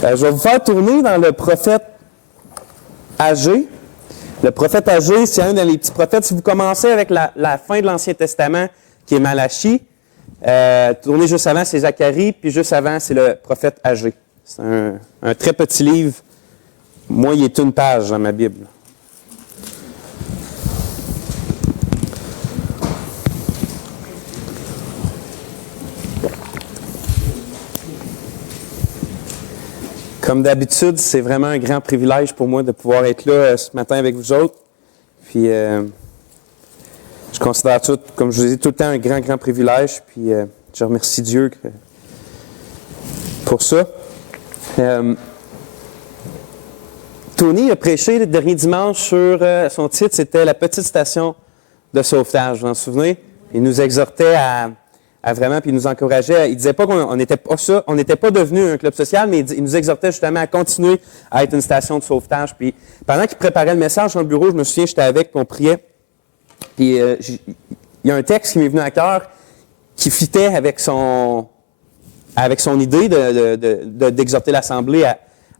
Je vais vous faire tourner dans le prophète Agé. Le prophète Agé, c'est un des petits prophètes. Si vous commencez avec la fin de l'Ancien Testament, qui est Malachie, tournez juste avant, c'est Zacharie, puis juste avant, c'est le prophète Agé. C'est un très petit livre. Moi, il est une page dans ma Bible. Comme d'habitude, c'est vraiment un grand privilège pour moi de pouvoir être là ce matin avec vous autres. Puis, je considère tout, comme je vous ai dit, tout le temps un grand, grand privilège. Puis, je remercie Dieu pour ça. Tony a prêché le dernier dimanche sur son titre, c'était « La petite station de sauvetage ». Vous vous en souvenez? Il nous exhortait à vraiment, puis il nous encourageait. Il disait pas qu'on n'était pas ça, on n'était pas devenu un club social, mais il nous exhortait justement à continuer à être une station de sauvetage. Puis pendant qu'il préparait le message dans le bureau, je me souviens, j'étais avec, puis on priait. Puis il y a un texte qui m'est venu à cœur qui fitait avec son idée d'exhorter l'Assemblée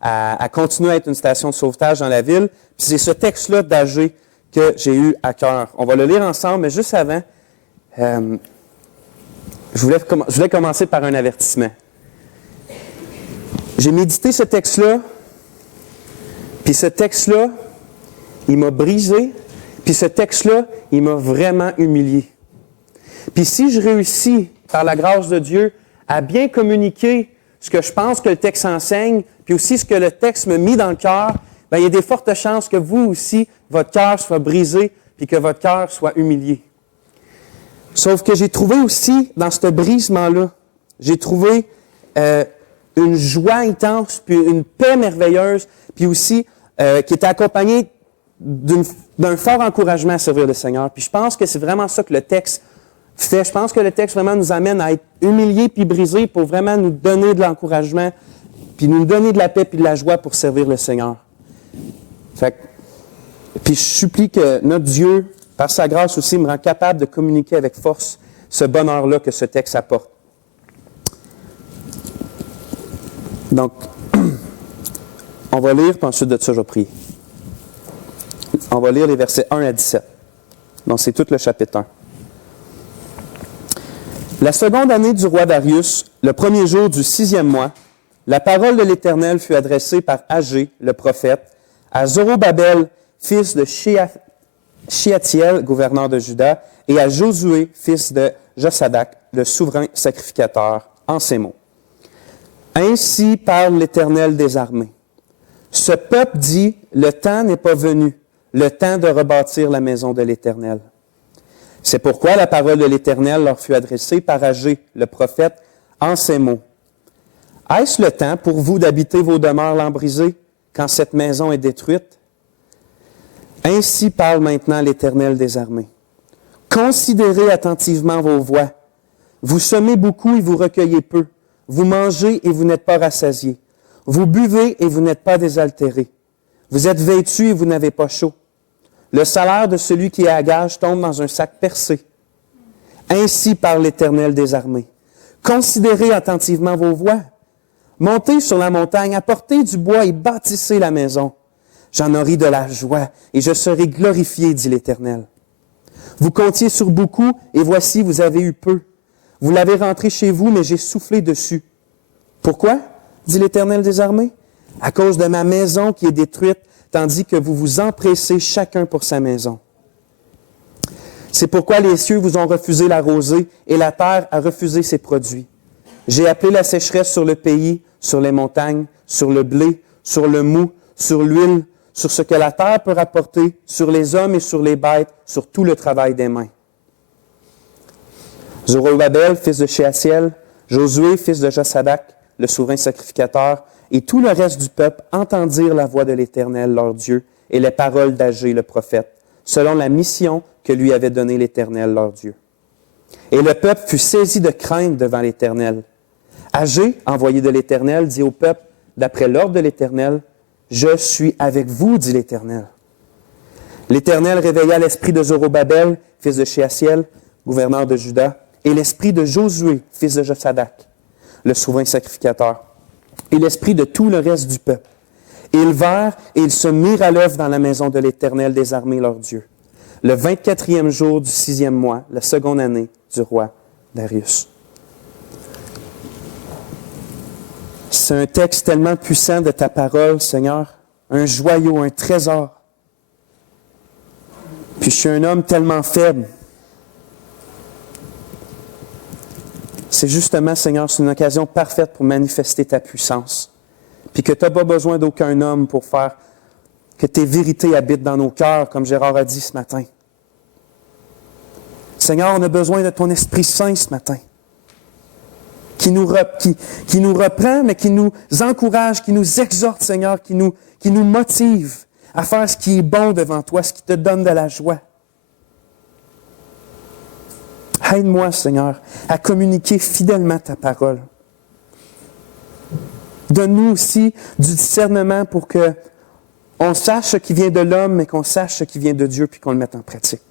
à continuer à être une station de sauvetage dans la ville. Puis c'est ce texte-là d'Agé que j'ai eu à cœur. On va le lire ensemble, mais juste avant, je voulais commencer par un avertissement. J'ai médité ce texte-là, puis ce texte-là, il m'a brisé, puis ce texte-là, il m'a vraiment humilié. Puis si je réussis, par la grâce de Dieu, à bien communiquer ce que je pense que le texte enseigne, puis aussi ce que le texte me met dans le cœur, bien, il y a des fortes chances que vous aussi, votre cœur soit brisé, puis que votre cœur soit humilié. Sauf que j'ai trouvé aussi, dans ce brisement-là, j'ai trouvé une joie intense, puis une paix merveilleuse, puis aussi qui était accompagnée d'un fort encouragement à servir le Seigneur. Puis je pense que c'est vraiment ça que le texte fait. Je pense que le texte vraiment nous amène à être humiliés puis brisés pour vraiment nous donner de l'encouragement, puis nous donner de la paix puis de la joie pour servir le Seigneur. Puis je supplie que notre Dieu, par sa grâce aussi, me rend capable de communiquer avec force ce bonheur-là que ce texte apporte. Donc, on va lire, puis ensuite de ça, je vais prier. On va lire les versets 1 à 17. Donc, c'est tout le chapitre 1. La seconde année du roi Darius, le premier jour du 6e mois, la parole de l'Éternel fut adressée par Agé, le prophète, à Zorobabel, fils de Shealtiel, gouverneur de Juda, et à Josué, fils de Josadak, le souverain sacrificateur, en ces mots. Ainsi parle l'Éternel des armées. Ce peuple dit, le temps n'est pas venu, le temps de rebâtir la maison de l'Éternel. C'est pourquoi la parole de l'Éternel leur fut adressée par Agé, le prophète, en ces mots. Est-ce le temps pour vous d'habiter vos demeures lambrisées quand cette maison est détruite? Ainsi parle maintenant l'Éternel des armées. Considérez attentivement vos voies. Vous semez beaucoup et vous recueillez peu. Vous mangez et vous n'êtes pas rassasiés. Vous buvez et vous n'êtes pas désaltérés. Vous êtes vêtus et vous n'avez pas chaud. Le salaire de celui qui est à gage tombe dans un sac percé. Ainsi parle l'Éternel des armées. Considérez attentivement vos voies. Montez sur la montagne, apportez du bois et bâtissez la maison. J'en aurai de la joie et je serai glorifié, dit l'Éternel. Vous comptiez sur beaucoup et voici, vous avez eu peu. Vous l'avez rentré chez vous, mais j'ai soufflé dessus. Pourquoi, dit l'Éternel des armées? À cause de ma maison qui est détruite, tandis que vous vous empressez chacun pour sa maison. C'est pourquoi les cieux vous ont refusé la rosée et la terre a refusé ses produits. J'ai appelé la sécheresse sur le pays, sur les montagnes, sur le blé, sur le mou, sur l'huile, sur ce que la terre peut rapporter, sur les hommes et sur les bêtes, sur tout le travail des mains. Zorobabel, fils de Shealtiel, Josué, fils de Josadak, le souverain sacrificateur, et tout le reste du peuple entendirent la voix de l'Éternel, leur Dieu, et les paroles d'Agé, le prophète, selon la mission que lui avait donnée l'Éternel, leur Dieu. Et le peuple fut saisi de crainte devant l'Éternel. Agé, envoyé de l'Éternel, dit au peuple, d'après l'ordre de l'Éternel, « Je suis avec vous, dit l'Éternel. » L'Éternel réveilla l'esprit de Zorobabel, fils de Shealtiel, gouverneur de Juda, et l'esprit de Josué, fils de Josadak, le souverain sacrificateur. et l'esprit de tout le reste du peuple. Et ils vinrent et ils se mirent à l'œuvre dans la maison de l'Éternel des armées, leur Dieu, le 24e jour du 6e mois, la seconde année du roi Darius. C'est un texte tellement puissant de ta parole, Seigneur, un joyau, un trésor. Puis je suis un homme tellement faible. C'est justement, Seigneur, c'est une occasion parfaite pour manifester ta puissance. Puis que tu n'as pas besoin d'aucun homme pour faire que tes vérités habitent dans nos cœurs, comme Gérard a dit ce matin. Seigneur, on a besoin de ton Esprit Saint ce matin, qui nous reprend, mais qui nous encourage, qui nous exhorte, Seigneur, qui nous motive à faire ce qui est bon devant toi, ce qui te donne de la joie. Aide-moi, Seigneur, à communiquer fidèlement ta parole. Donne-nous aussi du discernement pour que on sache ce qui vient de l'homme, mais qu'on sache ce qui vient de Dieu, puis qu'on le mette en pratique.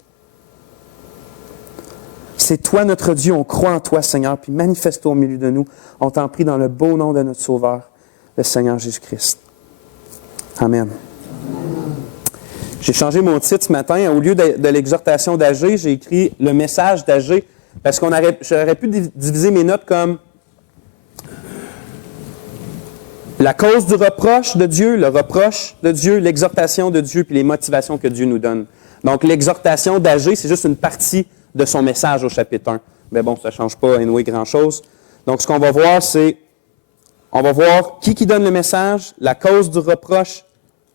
C'est toi notre Dieu, on croit en toi, Seigneur, puis manifeste-toi au milieu de nous. On t'en prie dans le beau nom de notre Sauveur, le Seigneur Jésus-Christ. Amen. J'ai changé mon titre ce matin. Au lieu de l'exhortation d'Agé, j'ai écrit le message d'Agé, parce j'aurais pu diviser mes notes comme la cause du reproche de Dieu, le reproche de Dieu, l'exhortation de Dieu, puis les motivations que Dieu nous donne. Donc, l'exhortation d'Agé, c'est juste une partie de son message au chapitre 1. Mais bon, ça ne change pas anyway grand-chose. Donc, ce qu'on va voir, c'est, on va voir qui donne le message, la cause du reproche,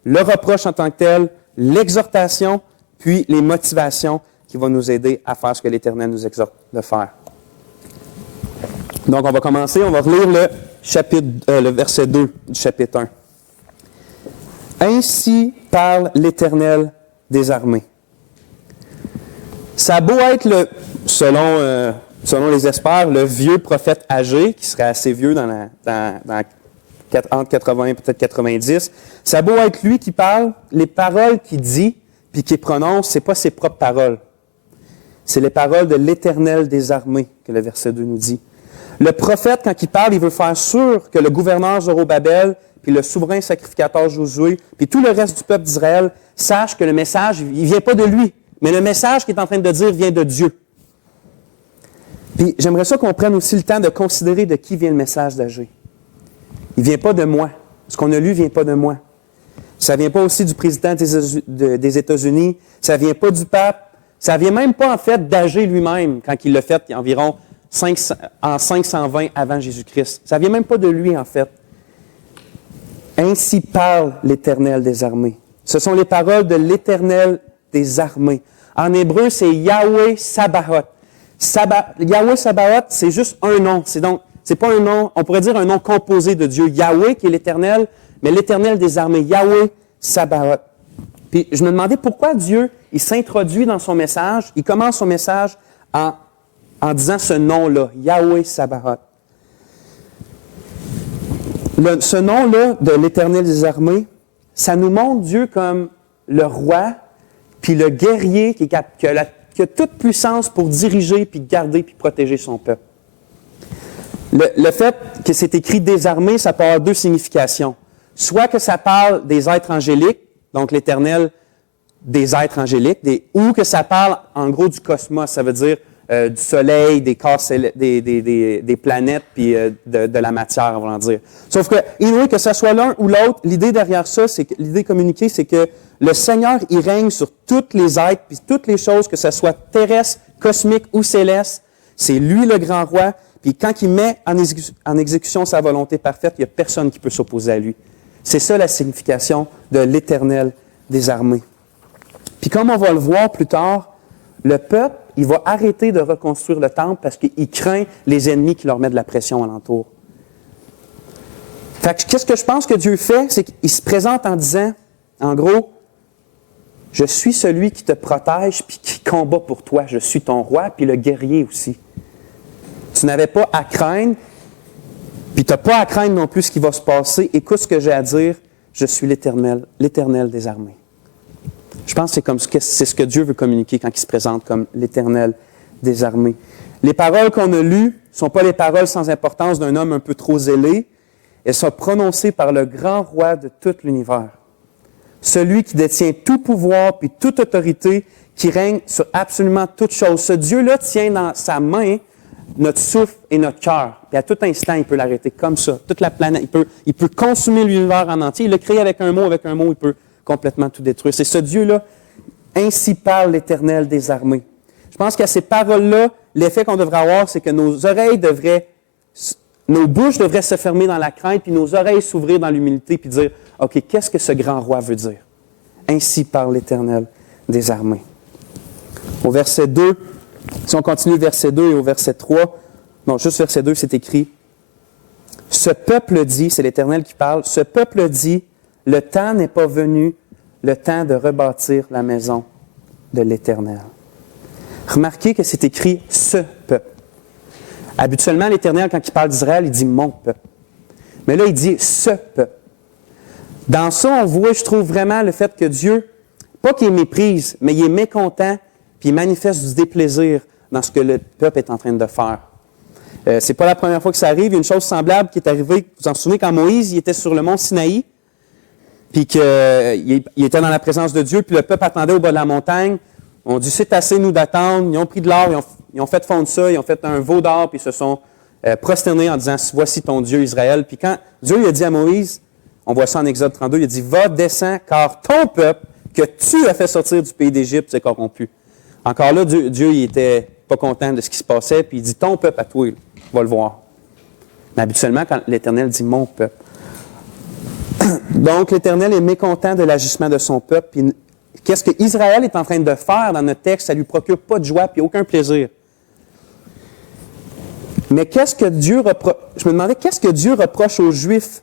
le reproche en tant que tel, l'exhortation, puis les motivations qui vont nous aider à faire ce que l'Éternel nous exhorte de faire. Donc, on va commencer, on va relire le verset 2 du chapitre 1. « Ainsi parle l'Éternel des armées. » Ça a beau être, selon les experts, le vieux prophète Agé, qui serait assez vieux entre 80 et peut-être 90, ça a beau être lui qui parle, les paroles qu'il dit puis qu'il prononce, ce n'est pas ses propres paroles. C'est les paroles de l'Éternel des armées que le verset 2 nous dit. Le prophète, quand il parle, il veut faire sûr que le gouverneur Zorobabel, puis le souverain sacrificateur Josué, puis tout le reste du peuple d'Israël sachent que le message, il ne vient pas de lui, mais le message qu'il est en train de dire vient de Dieu. Puis j'aimerais ça qu'on prenne aussi le temps de considérer de qui vient le message d'Agé. Il ne vient pas de moi. Ce qu'on a lu ne vient pas de moi. Ça ne vient pas aussi du président des États-Unis. Ça ne vient pas du pape. Ça ne vient même pas, en fait, d'Agé lui-même, quand il l'a fait environ en 520 avant Jésus-Christ. Ça ne vient même pas de lui, en fait. Ainsi parle l'Éternel des armées. Ce sont les paroles de l'Éternel des armées. En hébreu, c'est Yahweh Sabaoth. Yahweh Sabaoth, c'est juste un nom. C'est pas un nom, on pourrait dire un nom composé de Dieu. Yahweh, qui est l'Éternel, mais l'Éternel des armées. Yahweh Sabaoth. Puis je me demandais pourquoi Dieu, il s'introduit dans son message, il commence son message en disant ce nom-là, Yahweh Sabaoth. Ce nom-là de l'Éternel des armées, ça nous montre Dieu comme le roi, puis le guerrier qui a toute puissance pour diriger, puis garder, puis protéger son peuple. Le fait que c'est écrit des armées, ça peut avoir deux significations. Soit que ça parle des êtres angéliques, donc l'Éternel des êtres angéliques, ou que ça parle en gros du cosmos, ça veut dire du soleil, des corps des planètes, puis de la matière, on va en dire. Sauf que ce soit l'un ou l'autre, l'idée derrière ça, l'idée communiquée, c'est que le Seigneur, il règne sur toutes les êtres, puis toutes les choses, que ce soit terrestre, cosmique ou céleste. C'est lui le grand roi, puis quand il met en exécution sa volonté parfaite, il n'y a personne qui peut s'opposer à lui. C'est ça la signification de l'Éternel des armées. Puis comme on va le voir plus tard, le peuple, il va arrêter de reconstruire le temple parce qu'il craint les ennemis qui leur mettent de la pression alentour. Fait que qu'est-ce que je pense que Dieu fait? C'est qu'il se présente en disant, en gros, je suis celui qui te protège puis qui combat pour toi. Je suis ton roi puis le guerrier aussi. Tu n'avais pas à craindre, puis tu n'as pas à craindre non plus ce qui va se passer. Écoute ce que j'ai à dire. Je suis l'Éternel des armées. Je pense que c'est ce que Dieu veut communiquer quand il se présente comme l'Éternel des armées. Les paroles qu'on a lues ne sont pas les paroles sans importance d'un homme un peu trop zélé, elles sont prononcées par le grand roi de tout l'univers. Celui qui détient tout pouvoir puis toute autorité, qui règne sur absolument toute chose. Ce Dieu-là tient dans sa main notre souffle et notre cœur. Puis à tout instant, il peut l'arrêter comme ça. Toute la planète, il peut consumer l'univers en entier. Il l'a créé avec un mot, il peut complètement tout détruire. C'est ce Dieu-là, ainsi parle l'Éternel des armées. Je pense qu'à ces paroles-là, l'effet qu'on devrait avoir, c'est que nos bouches devraient se fermer dans la crainte, puis nos oreilles s'ouvrir dans l'humilité, puis dire, OK, qu'est-ce que ce grand roi veut dire? Ainsi parle l'Éternel des armées. Au verset 2, si on continue verset 2 et au verset 3, non, juste verset 2, c'est écrit, « Ce peuple dit, c'est l'Éternel qui parle, ce peuple dit, le temps n'est pas venu, le temps de rebâtir la maison de l'Éternel. » Remarquez que c'est écrit « ce peuple ». Habituellement, l'Éternel, quand il parle d'Israël, il dit « mon peuple ». Mais là, il dit « ce peuple ». Dans ça, on voit, je trouve vraiment le fait que Dieu, pas qu'il méprise, mais il est mécontent, puis il manifeste du déplaisir dans ce que le peuple est en train de faire. C'est pas la première fois que ça arrive. Il y a une chose semblable qui est arrivée, vous vous en souvenez, quand Moïse il était sur le mont Sinaï, puis qu'il était dans la présence de Dieu, puis le peuple attendait au bas de la montagne. On dit, c'est assez, nous, d'attendre. Ils ont pris de l'or, ils ont fait fondre ça, ils ont fait un veau d'or, puis ils se sont prosternés en disant, voici ton Dieu Israël. Puis quand Dieu il a dit à Moïse, on voit ça en Exode 32, il a dit, va, descends, car ton peuple que tu as fait sortir du pays d'Égypte s'est corrompu. Encore là, Dieu il était pas content de ce qui se passait, puis il dit, ton peuple à toi, va le voir. Mais habituellement, quand l'Éternel dit, mon peuple. Donc, l'Éternel est mécontent de l'agissement de son peuple, puis qu'est-ce que Israël est en train de faire dans notre texte, ça ne lui procure pas de joie puis aucun plaisir. Mais qu'est-ce que Dieu reproche? Je me demandais, qu'est-ce que Dieu reproche aux Juifs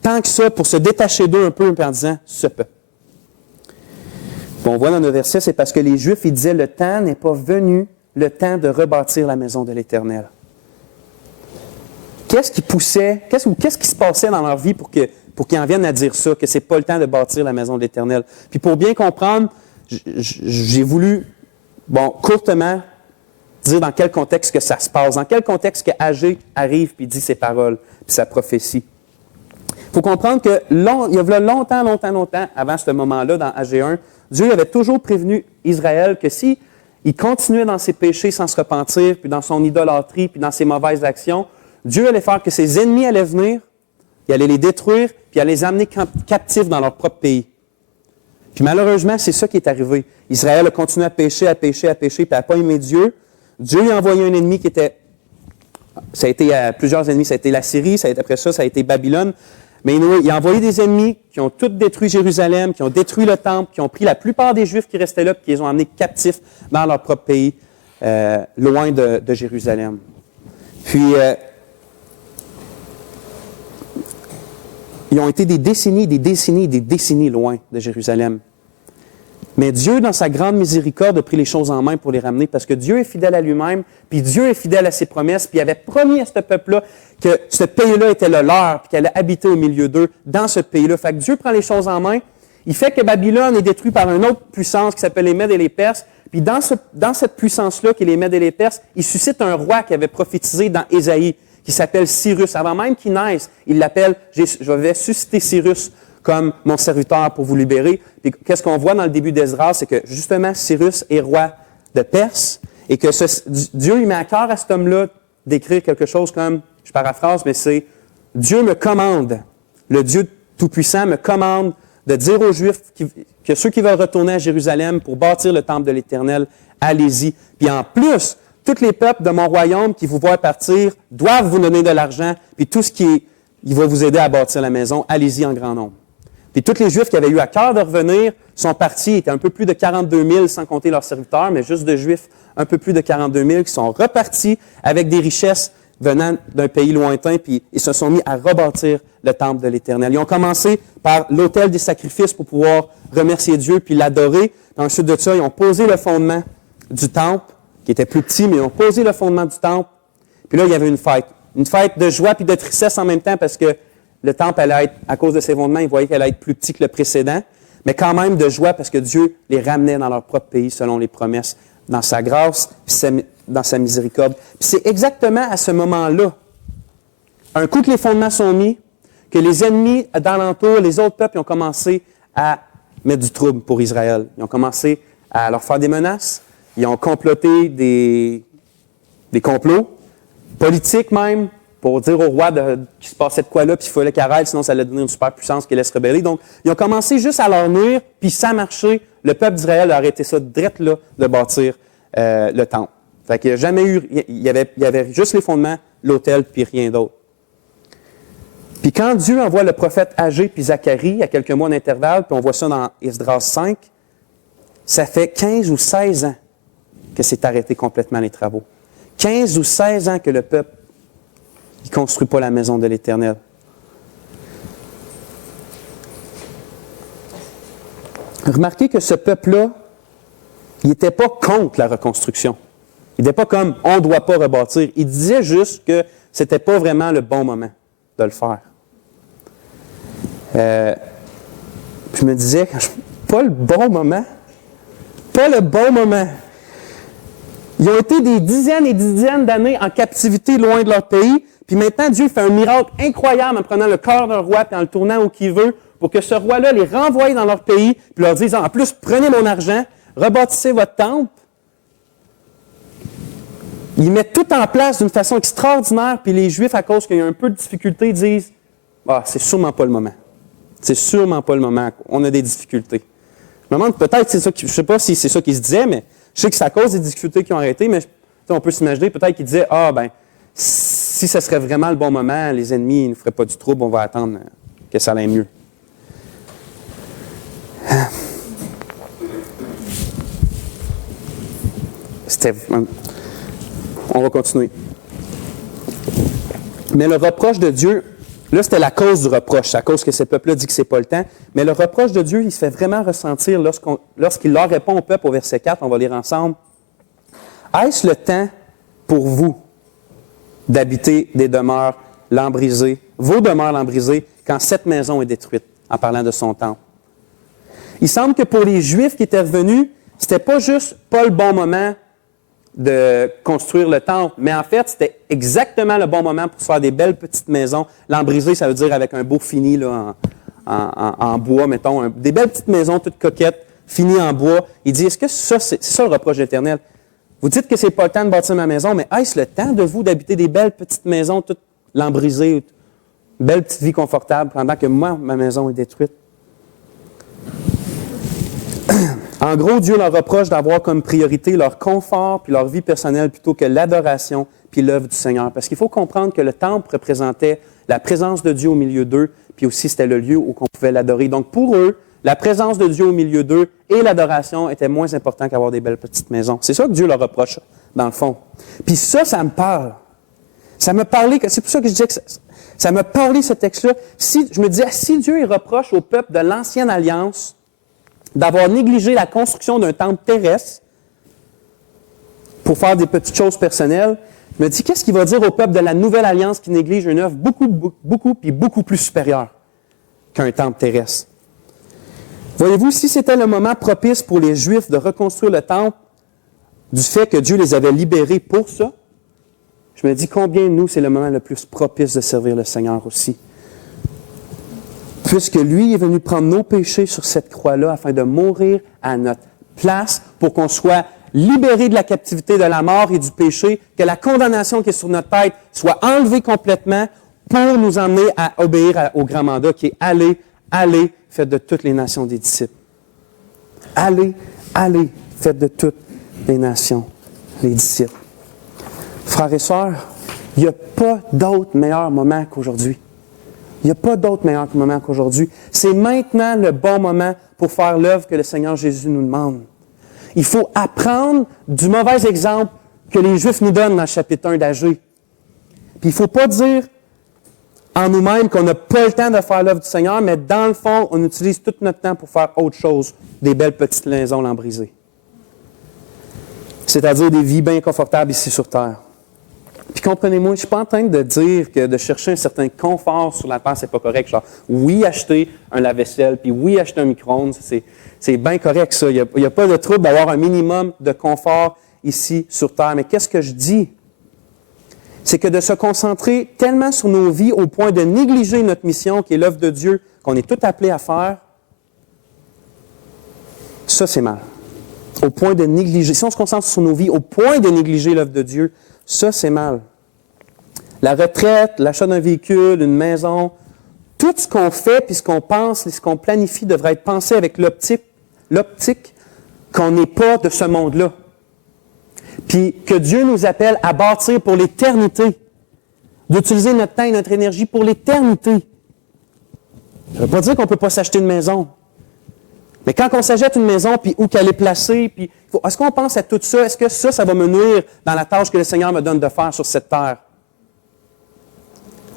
tant que ça pour se détacher d'eux un peu en disant, ce peuple. On voit dans nos versets, c'est parce que les Juifs, ils disaient, le temps n'est pas venu, le temps de rebâtir la maison de l'Éternel. Qu'est-ce qui poussait, qu'est-ce qui se passait dans leur vie pour qu'ils en viennent à dire ça, que ce n'est pas le temps de bâtir la maison de l'Éternel? Puis pour bien comprendre, j'ai voulu, courtement, dire dans quel contexte que ça se passe, dans quel contexte que Agé arrive puis dit ses paroles, puis sa prophétie. Il faut comprendre que il y a longtemps, avant ce moment-là, dans Agé 1, Dieu avait toujours prévenu Israël que si il continuait dans ses péchés sans se repentir, puis dans son idolâtrie, puis dans ses mauvaises actions, Dieu allait faire que ses ennemis allaient venir, il allait les détruire, puis il allait les amener captifs dans leur propre pays. Puis malheureusement, c'est ça qui est arrivé. Israël a continué à pécher, puis n'a pas aimé Dieu. Dieu lui a envoyé un ennemi qui était... Ça a été plusieurs ennemis, ça a été la Syrie, après ça a été Babylone. Mais il a envoyé des ennemis qui ont tous détruit Jérusalem, qui ont détruit le temple, qui ont pris la plupart des Juifs qui restaient là, puis qui les ont amenés captifs dans leur propre pays, loin de Jérusalem. Puis, ils ont été des décennies loin de Jérusalem. Mais Dieu, dans sa grande miséricorde, a pris les choses en main pour les ramener, parce que Dieu est fidèle à lui-même, puis Dieu est fidèle à ses promesses, puis il avait promis à ce peuple-là que ce pays-là était le leur, puis qu'elle allait habiter au milieu d'eux, dans ce pays-là. Fait que Dieu prend les choses en main. Il fait que Babylone est détruite par une autre puissance qui s'appelle les Mèdes et les Perses. Puis dans cette puissance-là, qui est les Mèdes et les Perses, il suscite un roi qui avait prophétisé dans Ésaïe, qui s'appelle Cyrus. Avant même qu'il naisse, il l'appelle « Je vais susciter Cyrus comme mon serviteur pour vous libérer ». Puis qu'est-ce qu'on voit dans le début d'Esdras, c'est que justement Cyrus est roi de Perse et que Dieu il met à cœur à cet homme-là d'écrire quelque chose comme, je paraphrase, mais c'est « Dieu me commande, le Dieu Tout-Puissant me commande de dire aux Juifs que ceux qui veulent retourner à Jérusalem pour bâtir le temple de l'Éternel, allez-y. Puis en plus, tous les peuples de mon royaume qui vous voient partir doivent vous donner de l'argent, puis tout ce il va vous aider à bâtir la maison, allez-y en grand nombre. » Puis tous les Juifs qui avaient eu à cœur de revenir sont partis, il était un peu plus de 42 000 sans compter leurs serviteurs, mais juste de Juifs, un peu plus de 42 000 qui sont repartis avec des richesses venant d'un pays lointain, puis ils se sont mis à rebâtir le temple de l'Éternel. Ils ont commencé par l'autel des sacrifices pour pouvoir remercier Dieu puis l'adorer. Puis ensuite de ça, ils ont posé le fondement du temple, qui était plus petit, mais ils ont posé le fondement du temple. Puis là, il y avait une fête de joie puis de tristesse en même temps, parce que le temple allait être, à cause de ses fondements, ils voyaient qu'elle allait être plus petit que le précédent, mais quand même de joie, parce que Dieu les ramenait dans leur propre pays selon les promesses, dans sa grâce, puis dans sa miséricorde. Puis c'est exactement à ce moment-là, un coup que les fondements sont mis, que les ennemis d'alentour, les autres peuples, ils ont commencé à mettre du trouble pour Israël. Ils ont commencé à leur faire des menaces. Ils ont comploté des complots, politiques même, pour dire au roi qu'il se passait de quoi là, puis il fallait qu'il arrête, sinon ça allait devenir une superpuissance qui allait se rebeller. Donc, ils ont commencé juste à leur nuire, puis ça a marché. Le peuple d'Israël a arrêté ça direct là de bâtir le temple. Fait qu'il n'y a jamais eu, il y avait juste les fondements, l'autel, puis rien d'autre. Puis quand Dieu envoie le prophète Agé puis Zacharie, à quelques mois d'intervalle, puis on voit ça dans Esdras 5, ça fait 15 ou 16 ans que c'est arrêté complètement les travaux. 15 ou 16 ans que le peuple ne construit pas la maison de l'Éternel. Remarquez que ce peuple-là, il n'était pas contre la reconstruction. Il n'était pas comme « on ne doit pas rebâtir ». Il disait juste que ce n'était pas vraiment le bon moment de le faire. Je me disais, pas le bon moment. Pas le bon moment. Ils ont été des dizaines et des dizaines d'années en captivité loin de leur pays, puis maintenant Dieu fait un miracle incroyable en prenant le corps d'un roi et en le tournant où qu'il veut, pour que ce roi-là les renvoie dans leur pays, puis leur dise, en plus, prenez mon argent, rebâtissez votre temple. Ils mettent tout en place d'une façon extraordinaire, puis les Juifs, à cause qu'il y a un peu de difficulté, disent « Ah, c'est sûrement pas le moment. C'est sûrement pas le moment. On a des difficultés. » Je me demande, peut-être, c'est ça je ne sais pas si c'est ça qu'ils se disaient, mais je sais que c'est à cause des difficultés qu'ils ont arrêté, mais on peut s'imaginer peut-être qu'ils disaient « Ah, ben, si ce serait vraiment le bon moment, les ennemis ne feraient pas du trouble, on va attendre que ça aille mieux. » On va continuer. Mais le reproche de Dieu, là, c'était la cause du reproche. C'est à cause que ce peuple-là dit que ce n'est pas le temps. Mais le reproche de Dieu, il se fait vraiment ressentir lorsqu'il leur répond au peuple au verset 4. On va lire ensemble. « Est-ce le temps pour vous d'habiter des demeures lambrisées, vos demeures lambrisées, quand cette maison est détruite? » En parlant de son temple. Il semble que pour les Juifs qui étaient revenus, c'était pas juste pas le bon moment de construire le temple, mais en fait, c'était exactement le bon moment pour se faire des belles petites maisons. Lambrisées, ça veut dire avec un beau fini là, en bois, mettons, des belles petites maisons toutes coquettes, finies en bois. Il dit, est-ce que ça, c'est ça le reproche de l'Éternel? Vous dites que c'est pas le temps de bâtir ma maison, mais est-ce le temps de vous d'habiter des belles petites maisons toutes lambrisées, une belle petite vie confortable, pendant que moi, ma maison est détruite? En gros, Dieu leur reproche d'avoir comme priorité leur confort puis leur vie personnelle plutôt que l'adoration puis l'œuvre du Seigneur. Parce qu'il faut comprendre que le temple représentait la présence de Dieu au milieu d'eux, puis aussi c'était le lieu où on pouvait l'adorer. Donc pour eux, la présence de Dieu au milieu d'eux et l'adoration étaient moins importants qu'avoir des belles petites maisons. C'est ça que Dieu leur reproche, dans le fond. Puis ça me parle. Ça me parlait, c'est pour ça que je disais que ça me parlait ce texte-là. Je me disais, si Dieu il reproche au peuple de l'Ancienne Alliance d'avoir négligé la construction d'un temple terrestre pour faire des petites choses personnelles, je me dis, qu'est-ce qu'il va dire au peuple de la Nouvelle Alliance qui néglige une œuvre beaucoup plus supérieure qu'un temple terrestre? Voyez-vous, si c'était le moment propice pour les Juifs de reconstruire le temple, du fait que Dieu les avait libérés pour ça, je me dis, combien nous, c'est le moment le plus propice de servir le Seigneur aussi? Puisque lui est venu prendre nos péchés sur cette croix-là afin de mourir à notre place pour qu'on soit libérés de la captivité de la mort et du péché, que la condamnation qui est sur notre tête soit enlevée complètement pour nous emmener à obéir au grand mandat qui est « Allez, faites de toutes les nations des disciples. » Allez, faites de toutes les nations les disciples. Frères et sœurs, il n'y a pas d'autre meilleur moment qu'aujourd'hui. Il n'y a pas d'autre meilleur moment qu'aujourd'hui. C'est maintenant le bon moment pour faire l'œuvre que le Seigneur Jésus nous demande. Il faut apprendre du mauvais exemple que les Juifs nous donnent dans le chapitre 1 d'Agé. Puis il ne faut pas dire en nous-mêmes qu'on n'a pas le temps de faire l'œuvre du Seigneur, mais dans le fond, on utilise tout notre temps pour faire autre chose, des belles petites maisons lambrisées. C'est-à-dire des vies bien confortables ici sur terre. Puis comprenez-moi, je ne suis pas en train de dire que de chercher un certain confort sur la terre, c'est pas correct. Genre, oui, acheter un lave-vaisselle, puis oui, acheter un micro-ondes, c'est bien correct ça. Il n'y a pas de trouble d'avoir un minimum de confort ici sur terre. Mais qu'est-ce que je dis? c'est que de se concentrer tellement sur nos vies au point de négliger notre mission, qui est l'œuvre de Dieu, qu'on est tout appelé à faire, ça c'est mal. Au point de négliger. Si on se concentre sur nos vies au point de négliger l'œuvre de Dieu, ça c'est mal. La retraite, l'achat d'un véhicule, une maison, tout ce qu'on fait, puis ce qu'on pense, et ce qu'on planifie devrait être pensé avec l'optique qu'on n'est pas de ce monde-là. Puis que Dieu nous appelle à bâtir pour l'éternité, d'utiliser notre temps et notre énergie pour l'éternité. Ça ne veut pas dire qu'on ne peut pas s'acheter une maison. Mais quand on s'achète une maison, puis où qu'elle est placée, puis est-ce qu'on pense à tout ça? Est-ce que ça va me nuire dans la tâche que le Seigneur me donne de faire sur cette terre?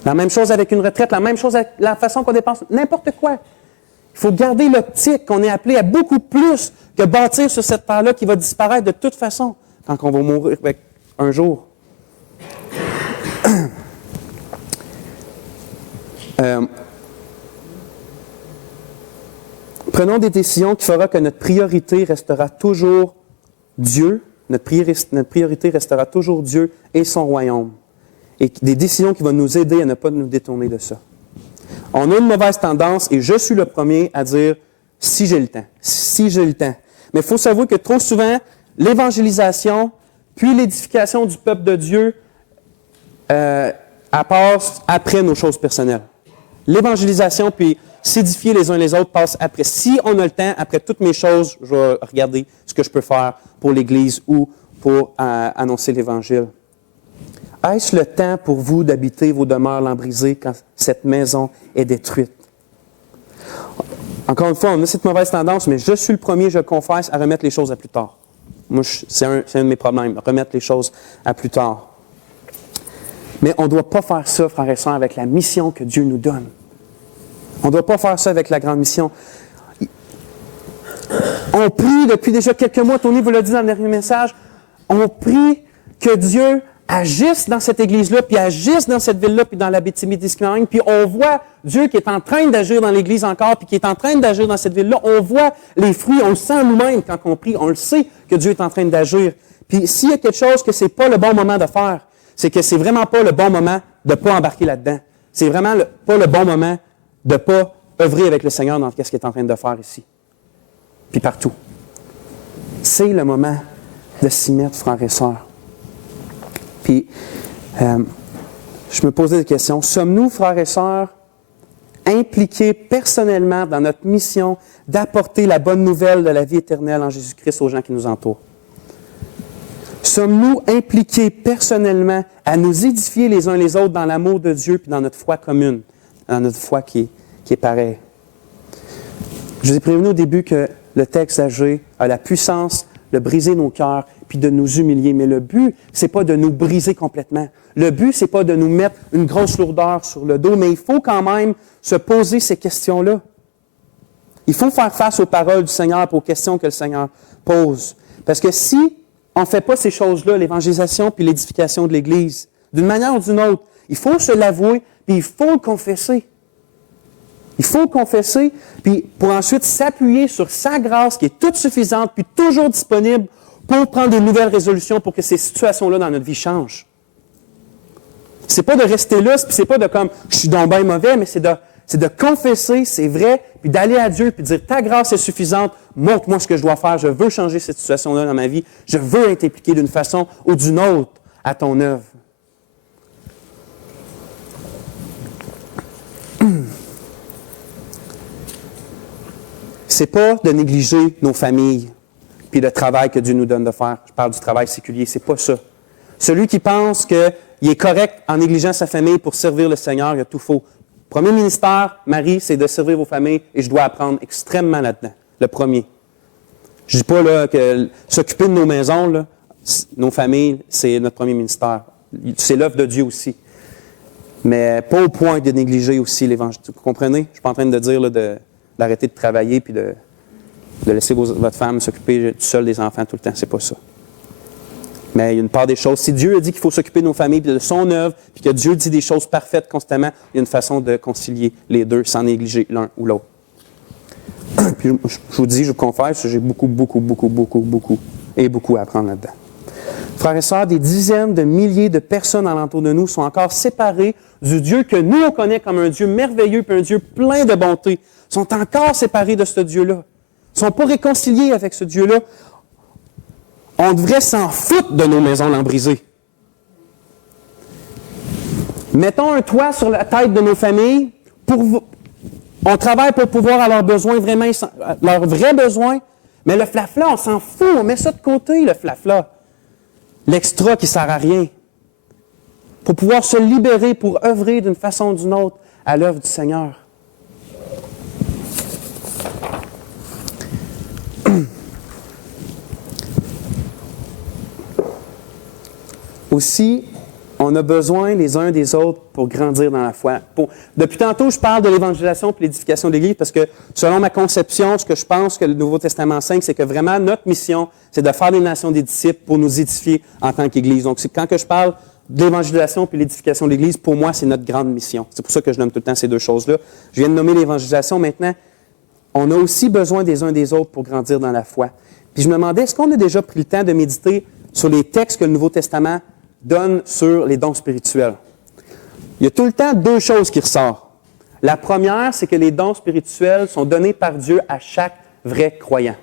La même chose avec une retraite, la même chose avec la façon qu'on dépense, n'importe quoi. Il faut garder l'optique qu'on est appelé à beaucoup plus que bâtir sur cette terre-là qui va disparaître de toute façon quand on va mourir un jour. Prenons des décisions qui feront que notre priorité restera toujours Dieu, notre priorité restera toujours Dieu et son royaume. Et des décisions qui vont nous aider à ne pas nous détourner de ça. On a une mauvaise tendance, et je suis le premier à dire « si j'ai le temps ». Mais il faut savoir que trop souvent, l'évangélisation, puis l'édification du peuple de Dieu passe après nos choses personnelles. L'évangélisation, puis s'édifier les uns les autres passe après. Si on a le temps, après toutes mes choses, je vais regarder ce que je peux faire pour l'Église ou pour annoncer l'Évangile. Est-ce le temps pour vous d'habiter vos demeures lambrisées quand cette maison est détruite? Encore une fois, on a cette mauvaise tendance, mais je suis le premier, je le confesse, à remettre les choses à plus tard. Moi, c'est un de mes problèmes, remettre les choses à plus tard. Mais on ne doit pas faire ça, frères et sœurs, avec la mission que Dieu nous donne. On ne doit pas faire ça avec la grande mission. On prie depuis déjà quelques mois, Tony vous l'a dit dans le dernier message, on prie que Dieu agisse dans cette église-là, puis agisse dans cette ville-là, puis dans l'Abitibi-Témiscamingue, puis on voit Dieu qui est en train d'agir dans l'église encore, puis qui est en train d'agir dans cette ville-là. On voit les fruits, on le sent nous-mêmes quand on prie, on le sait que Dieu est en train d'agir. Puis s'il y a quelque chose que c'est pas le bon moment de faire, c'est que c'est vraiment pas le bon moment de pas embarquer là-dedans. C'est vraiment pas le bon moment de pas œuvrer avec le Seigneur dans ce qu'il est en train de faire ici, puis partout. C'est le moment de s'y mettre, frères et sœurs. Puis, je me posais des questions. Sommes-nous, frères et sœurs, impliqués personnellement dans notre mission d'apporter la bonne nouvelle de la vie éternelle en Jésus-Christ aux gens qui nous entourent? Sommes-nous impliqués personnellement à nous édifier les uns les autres dans l'amour de Dieu puis dans notre foi commune, dans notre foi qui est pareille? Je vous ai prévenu au début que le texte d'Agé a la puissance de briser nos cœurs puis de nous humilier. Mais le but, c'est pas de nous briser complètement. Le but, c'est pas de nous mettre une grosse lourdeur sur le dos, mais il faut quand même se poser ces questions-là. Il faut faire face aux paroles du Seigneur et aux questions que le Seigneur pose. Parce que si on ne fait pas ces choses-là, l'évangélisation puis l'édification de l'Église, d'une manière ou d'une autre, il faut se l'avouer puis il faut le confesser. Il faut le confesser, puis pour ensuite s'appuyer sur sa grâce qui est toute suffisante puis toujours disponible pour prendre de nouvelles résolutions pour que ces situations-là dans notre vie changent. C'est pas de rester là, puis c'est pas de comme « je suis donc bien mauvais », mais c'est de confesser, c'est vrai, puis d'aller à Dieu, puis de dire « ta grâce est suffisante, montre-moi ce que je dois faire, je veux changer cette situation-là dans ma vie, je veux être impliqué d'une façon ou d'une autre à ton œuvre. » C'est pas de négliger nos familles puis le travail que Dieu nous donne de faire. Je parle du travail séculier, c'est pas ça. Celui qui pense qu'il est correct en négligeant sa famille pour servir le Seigneur, il a tout faux. Premier ministère, Marie, c'est de servir vos familles et je dois apprendre extrêmement là-dedans. Le premier. Je dis pas là, que s'occuper de nos maisons, là, nos familles, c'est notre premier ministère. C'est l'œuvre de Dieu aussi. Mais pas au point de négliger aussi l'Évangile. Vous comprenez? Je ne suis pas en train de dire là, d'arrêter de travailler puis de laisser votre femme s'occuper tout seul des enfants tout le temps. C'est pas ça. Mais il y a une part des choses. Si Dieu a dit qu'il faut s'occuper de nos familles et de son œuvre, puis que Dieu dit des choses parfaites constamment, il y a une façon de concilier les deux sans négliger l'un ou l'autre. Puis je vous dis, je vous confesse, j'ai beaucoup à apprendre là-dedans. frères et sœurs, des dizaines de milliers de personnes alentour de nous sont encore séparées du Dieu que nous, on connaît comme un Dieu merveilleux et un Dieu plein de bonté. Ils sont encore séparés de ce Dieu-là. Ils ne sont pas réconciliés avec ce Dieu-là. On devrait s'en foutre de nos maisons lambrisées. Mettons un toit sur la tête de nos familles. On travaille pour pouvoir à leurs besoins, vraiment, leurs vrais besoins. Mais le flafla, on s'en fout. On met ça de côté, le flafla. L'extra qui ne sert à rien. Pour pouvoir se libérer, pour œuvrer d'une façon ou d'une autre à l'œuvre du Seigneur. Aussi, on a besoin les uns des autres pour grandir dans la foi. Depuis tantôt, je parle de l'évangélisation et l'édification de l'Église parce que, selon ma conception, ce que je pense que le Nouveau Testament enseigne, c'est que vraiment notre mission, c'est de faire des nations des disciples pour nous édifier en tant qu'Église. Donc, quand que je parle de l'évangélisation et l'édification de l'Église, pour moi, c'est notre grande mission. C'est pour ça que je nomme tout le temps ces deux choses-là. Je viens de nommer l'évangélisation. Maintenant, on a aussi besoin des uns des autres pour grandir dans la foi. Puis je me demandais, est-ce qu'on a déjà pris le temps de méditer sur les textes que le Nouveau Testament donne sur les dons spirituels? Il y a tout le temps deux choses qui ressortent. La première, c'est que les dons spirituels sont donnés par Dieu à chaque vrai croyant.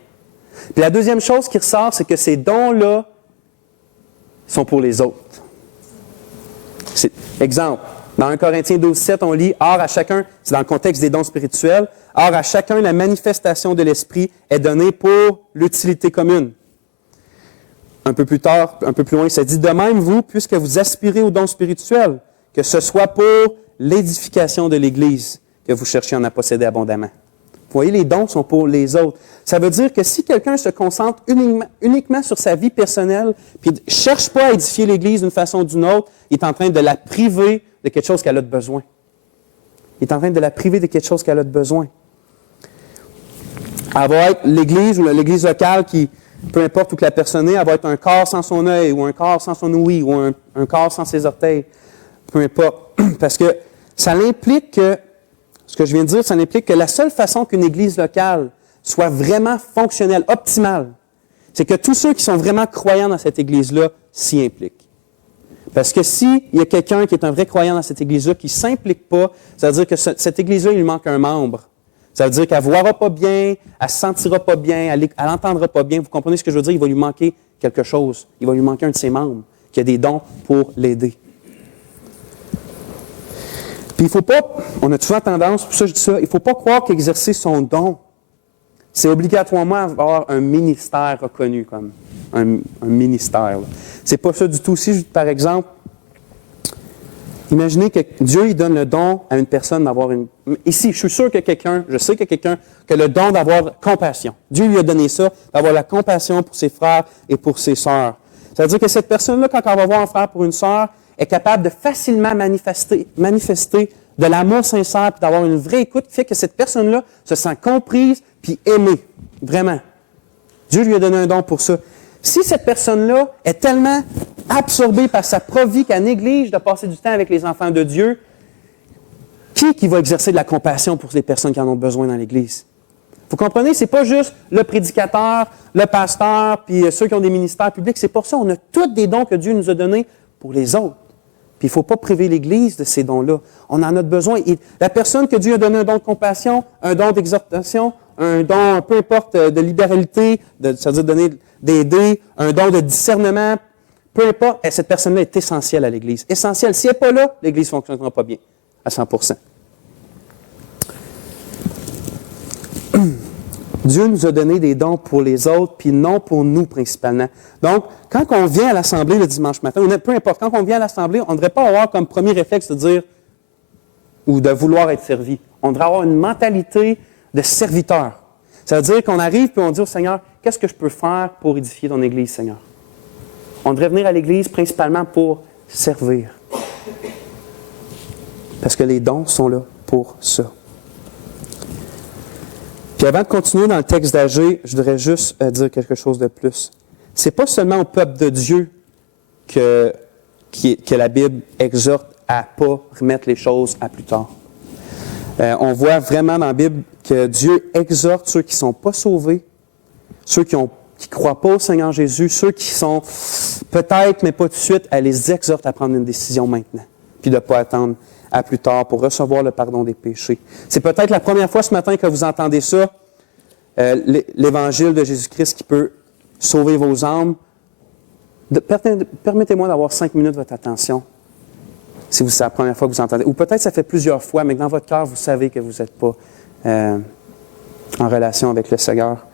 Puis la deuxième chose qui ressort, c'est que ces dons-là sont pour les autres. Exemple, dans 1 Corinthiens 12:7, on lit « Or à chacun », c'est dans le contexte des dons spirituels, « Or à chacun la manifestation de l'Esprit est donnée pour l'utilité commune. » Un peu plus tard, un peu plus loin, ça dit « De même, vous, puisque vous aspirez aux dons spirituels, que ce soit pour l'édification de l'Église que vous cherchez à en posséder abondamment. » Vous voyez, les dons sont pour les autres. Ça veut dire que si quelqu'un se concentre uniquement sur sa vie personnelle, puis ne cherche pas à édifier l'Église d'une façon ou d'une autre, il est en train de la priver de quelque chose qu'elle a de besoin. Il est en train de la priver de quelque chose qu'elle a de besoin. Elle va être l'Église ou l'Église locale qui, peu importe où que la personne est, elle va être un corps sans son œil, ou un corps sans son ouïe, ou un corps sans ses orteils. Peu importe. Parce que ça implique que, ce que je viens de dire, ça implique que la seule façon qu'une Église locale soit vraiment fonctionnelle, optimale, c'est que tous ceux qui sont vraiment croyants dans cette Église-là s'y impliquent. Parce que s'il y a quelqu'un qui est un vrai croyant dans cette Église-là qui ne s'implique pas, ça veut dire que cette Église-là, il lui manque un membre. Ça veut dire qu'elle ne verra pas bien, elle ne se sentira pas bien, elle n'entendra pas bien. Vous comprenez ce que je veux dire? Il va lui manquer quelque chose. Il va lui manquer un de ses membres qui a des dons pour l'aider. Puis il ne faut pas, on a souvent tendance, pour ça je dis ça, il ne faut pas croire qu'exercer son don, c'est obligatoirement avoir un ministère reconnu comme un ministère. C'est pas ça du tout. Si, par exemple, imaginez que Dieu il donne le don à une personne d'avoir une... Ici, je suis sûr que je sais que quelqu'un qui a le don d'avoir compassion. Dieu lui a donné ça, d'avoir la compassion pour ses frères et pour ses sœurs. Ça veut dire que cette personne-là, quand on va voir un frère pour une sœur, est capable de facilement manifester de l'amour sincère et d'avoir une vraie écoute qui fait que cette personne-là se sent comprise puis aimée. Vraiment. Dieu lui a donné un don pour ça. Si cette personne-là est tellement absorbée par sa propre vie qu'elle néglige de passer du temps avec les enfants de Dieu, qui va exercer de la compassion pour les personnes qui en ont besoin dans l'Église? Vous comprenez? Ce n'est pas juste le prédicateur, le pasteur, puis ceux qui ont des ministères publics. C'est pour ça qu'on a tous des dons que Dieu nous a donnés pour les autres. Puis il ne faut pas priver l'Église de ces dons-là. On en a besoin. Et la personne que Dieu a donné un don de compassion, un don d'exhortation, un don, peu importe, de libéralité, c'est-à-dire d'aider, un don de discernement, peu importe, cette personne-là est essentielle à l'Église. Essentielle. Si elle n'est pas là, l'Église ne fonctionnera pas bien, à 100%. Dieu nous a donné des dons pour les autres, puis non pour nous principalement. Donc, quand on vient à l'Assemblée le dimanche matin, ou peu importe, quand on vient à l'Assemblée, on ne devrait pas avoir comme premier réflexe de dire ou de vouloir être servi. On devrait avoir une mentalité de serviteur. Ça veut dire qu'on arrive et on dit au Seigneur, qu'est-ce que je peux faire pour édifier ton Église, Seigneur? On devrait venir à l'Église principalement pour servir. Parce que les dons sont là pour ça. Puis avant de continuer dans le texte d'Agé, je voudrais juste dire quelque chose de plus. C'est pas seulement au peuple de Dieu que la Bible exhorte à ne pas remettre les choses à plus tard. On voit vraiment dans la Bible que Dieu exhorte ceux qui ne sont pas sauvés, ceux qui ont qui ne croient pas au Seigneur Jésus, ceux qui sont peut-être, mais pas tout de suite, elle les exhorte à prendre une décision maintenant, puis de ne pas attendre à plus tard pour recevoir le pardon des péchés. C'est peut-être la première fois ce matin que vous entendez ça, l'Évangile de Jésus-Christ qui peut sauver vos âmes. Permettez-moi d'avoir 5 minutes de votre attention, si c'est la première fois que vous entendez. Ou peut-être ça fait plusieurs fois, mais que dans votre cœur, vous savez que vous n'êtes pas en relation avec le Seigneur.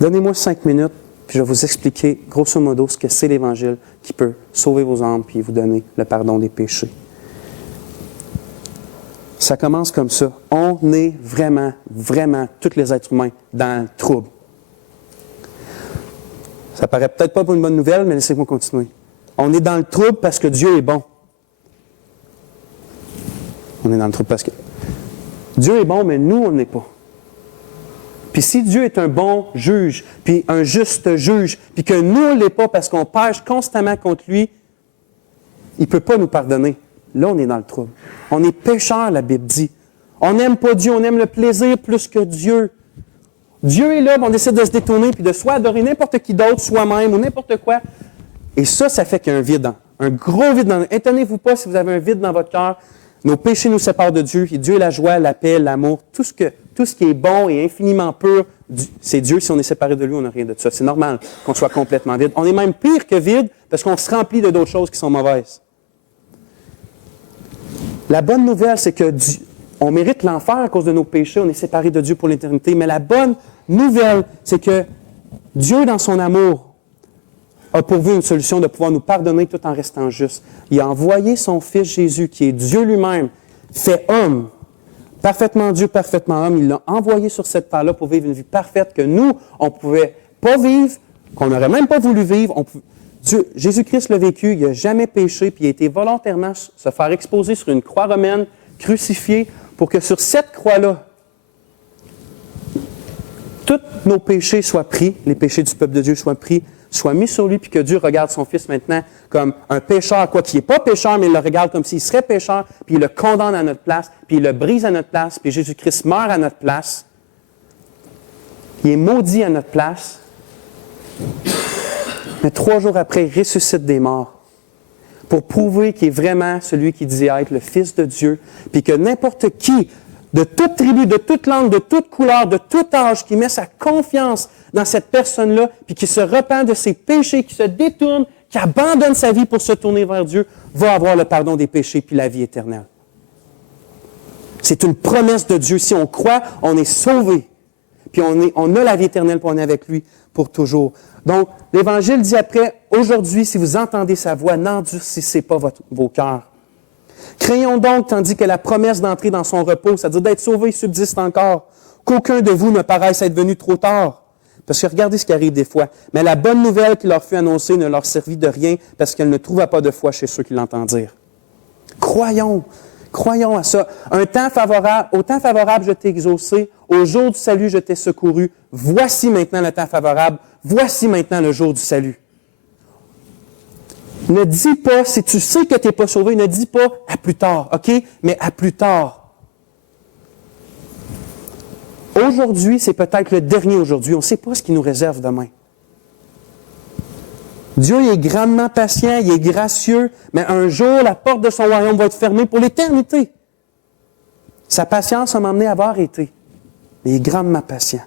Donnez-moi 5 minutes, puis je vais vous expliquer, grosso modo, ce que c'est l'Évangile qui peut sauver vos âmes puis vous donner le pardon des péchés. Ça commence comme ça. On est vraiment, vraiment, tous les êtres humains, dans le trouble. Ça paraît peut-être pas pour une bonne nouvelle, mais laissez-moi continuer. On est dans le trouble parce que Dieu est bon. On est dans le trouble parce que Dieu est bon, mais nous, on n'est pas. Puis si Dieu est un bon juge, puis un juste juge, puis que nous, on ne l'est pas parce qu'on pêche constamment contre lui, il ne peut pas nous pardonner. Là, on est dans le trouble. On est pécheurs, la Bible dit. On n'aime pas Dieu, on aime le plaisir plus que Dieu. Dieu est là, puis on décide de se détourner, puis de soit adorer n'importe qui d'autre, soi-même, ou n'importe quoi. Et ça fait qu'il y a un vide, un gros vide dans. Étonnez-vous pas si vous avez un vide dans votre cœur. Nos péchés nous séparent de Dieu, et Dieu est la joie, la paix, l'amour, tout ce qui est bon et infiniment pur, c'est Dieu. Si on est séparé de lui, on n'a rien de ça. C'est normal qu'on soit complètement vide. On est même pire que vide parce qu'on se remplit de d'autres choses qui sont mauvaises. La bonne nouvelle, c'est que on mérite l'enfer à cause de nos péchés. On est séparé de Dieu pour l'éternité. Mais la bonne nouvelle, c'est que Dieu, dans son amour, a pourvu une solution de pouvoir nous pardonner tout en restant juste. Il a envoyé son Fils Jésus, qui est Dieu lui-même, fait homme, parfaitement Dieu, parfaitement homme. Il l'a envoyé sur cette terre-là pour vivre une vie parfaite que nous, on ne pouvait pas vivre, qu'on n'aurait même pas voulu vivre. Jésus-Christ l'a vécu, il n'a jamais péché, puis il a été volontairement se faire exposer sur une croix romaine, crucifié, pour que sur cette croix-là, tous nos péchés soient pris, les péchés du peuple de Dieu soient pris, soient mis sur lui, puis que Dieu regarde son Fils maintenant comme un pécheur, quoi qu'il n'est pas pécheur, mais il le regarde comme s'il serait pécheur, puis il le condamne à notre place, puis il le brise à notre place, puis Jésus-Christ meurt à notre place. Il est maudit à notre place. Mais 3 jours après, il ressuscite des morts pour prouver qu'il est vraiment celui qui disait être le Fils de Dieu, puis que n'importe qui, de toute tribu, de toute langue, de toute couleur, de tout âge, qui met sa confiance dans cette personne-là, puis qui se repent de ses péchés, qui se détourne, qui abandonne sa vie pour se tourner vers Dieu, va avoir le pardon des péchés puis la vie éternelle. C'est une promesse de Dieu. Si on croit, on est sauvé. Puis on a la vie éternelle pour on est avec lui pour toujours. Donc, l'Évangile dit après, aujourd'hui, si vous entendez sa voix, n'endurcissez pas vos cœurs. Craignons donc, tandis que la promesse d'entrer dans son repos, c'est-à-dire d'être sauvé, subsiste encore, qu'aucun de vous ne paraisse être venu trop tard. Parce que regardez ce qui arrive des fois. Mais la bonne nouvelle qui leur fut annoncée ne leur servit de rien parce qu'elle ne trouva pas de foi chez ceux qui l'entendirent. Croyons à ça. Au temps favorable, je t'ai exaucé. Au jour du salut, je t'ai secouru. Voici maintenant le temps favorable. Voici maintenant le jour du salut. Ne dis pas, si tu sais que tu n'es pas sauvé, ne dis pas à plus tard, OK? Mais à plus tard. Aujourd'hui, c'est peut-être le dernier aujourd'hui. On ne sait pas ce qui nous réserve demain. Dieu il est grandement patient, il est gracieux, mais un jour, la porte de son royaume va être fermée pour l'éternité. Sa patience m'a amené à avoir été. Mais il est grandement patient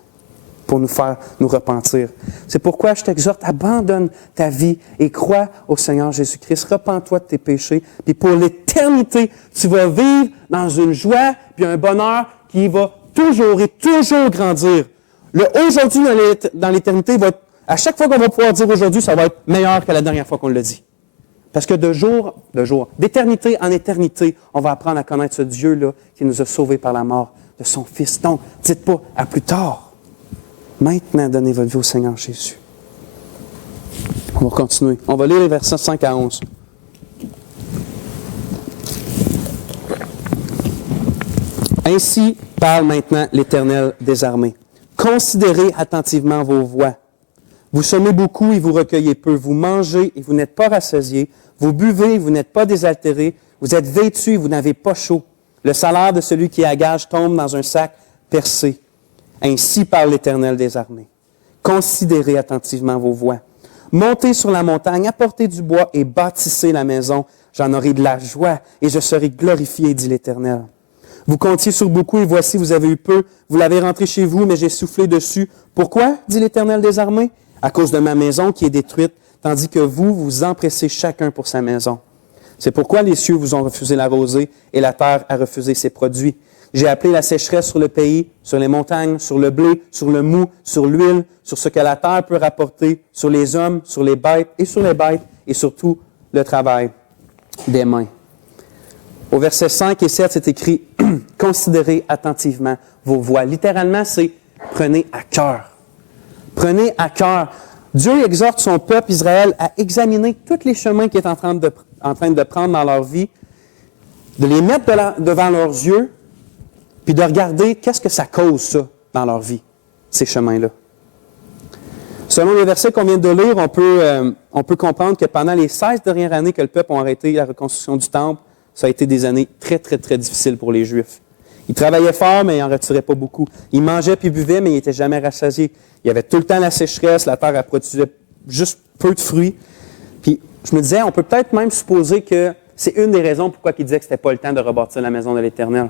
pour nous faire nous repentir. C'est pourquoi je t'exhorte, abandonne ta vie et crois au Seigneur Jésus-Christ. Repens-toi de tes péchés. Puis pour l'éternité, tu vas vivre dans une joie puis un bonheur qui va toujours et toujours grandir. Le aujourd'hui dans l'éternité va être, à chaque fois qu'on va pouvoir dire aujourd'hui, ça va être meilleur que la dernière fois qu'on l'a dit. Parce que d'éternité en éternité, on va apprendre à connaître ce Dieu-là qui nous a sauvés par la mort de son Fils. Donc, dites pas à plus tard. Maintenant, donnez votre vie au Seigneur Jésus. On va continuer. On va lire les versets 5 à 11. Ainsi parle maintenant l'Éternel des armées. Considérez attentivement vos voies. Vous semez beaucoup et vous recueillez peu. Vous mangez et vous n'êtes pas rassasiés. Vous buvez et vous n'êtes pas désaltérés. Vous êtes vêtus et vous n'avez pas chaud. Le salaire de celui qui est à gage tombe dans un sac percé. Ainsi parle l'Éternel des armées. Considérez attentivement vos voies. Montez sur la montagne, apportez du bois et bâtissez la maison. J'en aurai de la joie et je serai glorifié, dit l'Éternel. Vous comptiez sur beaucoup et voici, vous avez eu peu. Vous l'avez rentré chez vous, mais j'ai soufflé dessus. Pourquoi, dit l'Éternel des armées? À cause de ma maison qui est détruite, tandis que vous vous empressez chacun pour sa maison. C'est pourquoi les cieux vous ont refusé la rosée et la terre a refusé ses produits. J'ai appelé la sécheresse sur le pays, sur les montagnes, sur le blé, sur le mou, sur l'huile, sur ce que la terre peut rapporter, sur les hommes, sur les bêtes et sur tout le travail des mains. Au verset 5 et 7, c'est écrit « Considérez attentivement vos voies ». Littéralement, c'est « prenez à cœur ». Prenez à cœur. Dieu exhorte son peuple Israël à examiner tous les chemins qu'il est en train de prendre dans leur vie, de les mettre devant leurs yeux, puis de regarder qu'est-ce que ça cause, ça, dans leur vie, ces chemins-là. Selon les versets qu'on vient de lire, on peut comprendre que pendant les 16 dernières années que le peuple a arrêté la reconstruction du temple, ça a été des années très, très, très difficiles pour les Juifs. Ils travaillaient fort, mais ils n'en retiraient pas beaucoup. Ils mangeaient puis buvaient, mais ils n'étaient jamais rassasiés. Il y avait tout le temps la sécheresse, la terre produisait juste peu de fruits. Puis je me disais, on peut peut-être même supposer que c'est une des raisons pourquoi ils disaient que ce n'était pas le temps de rebâtir la maison de l'Éternel.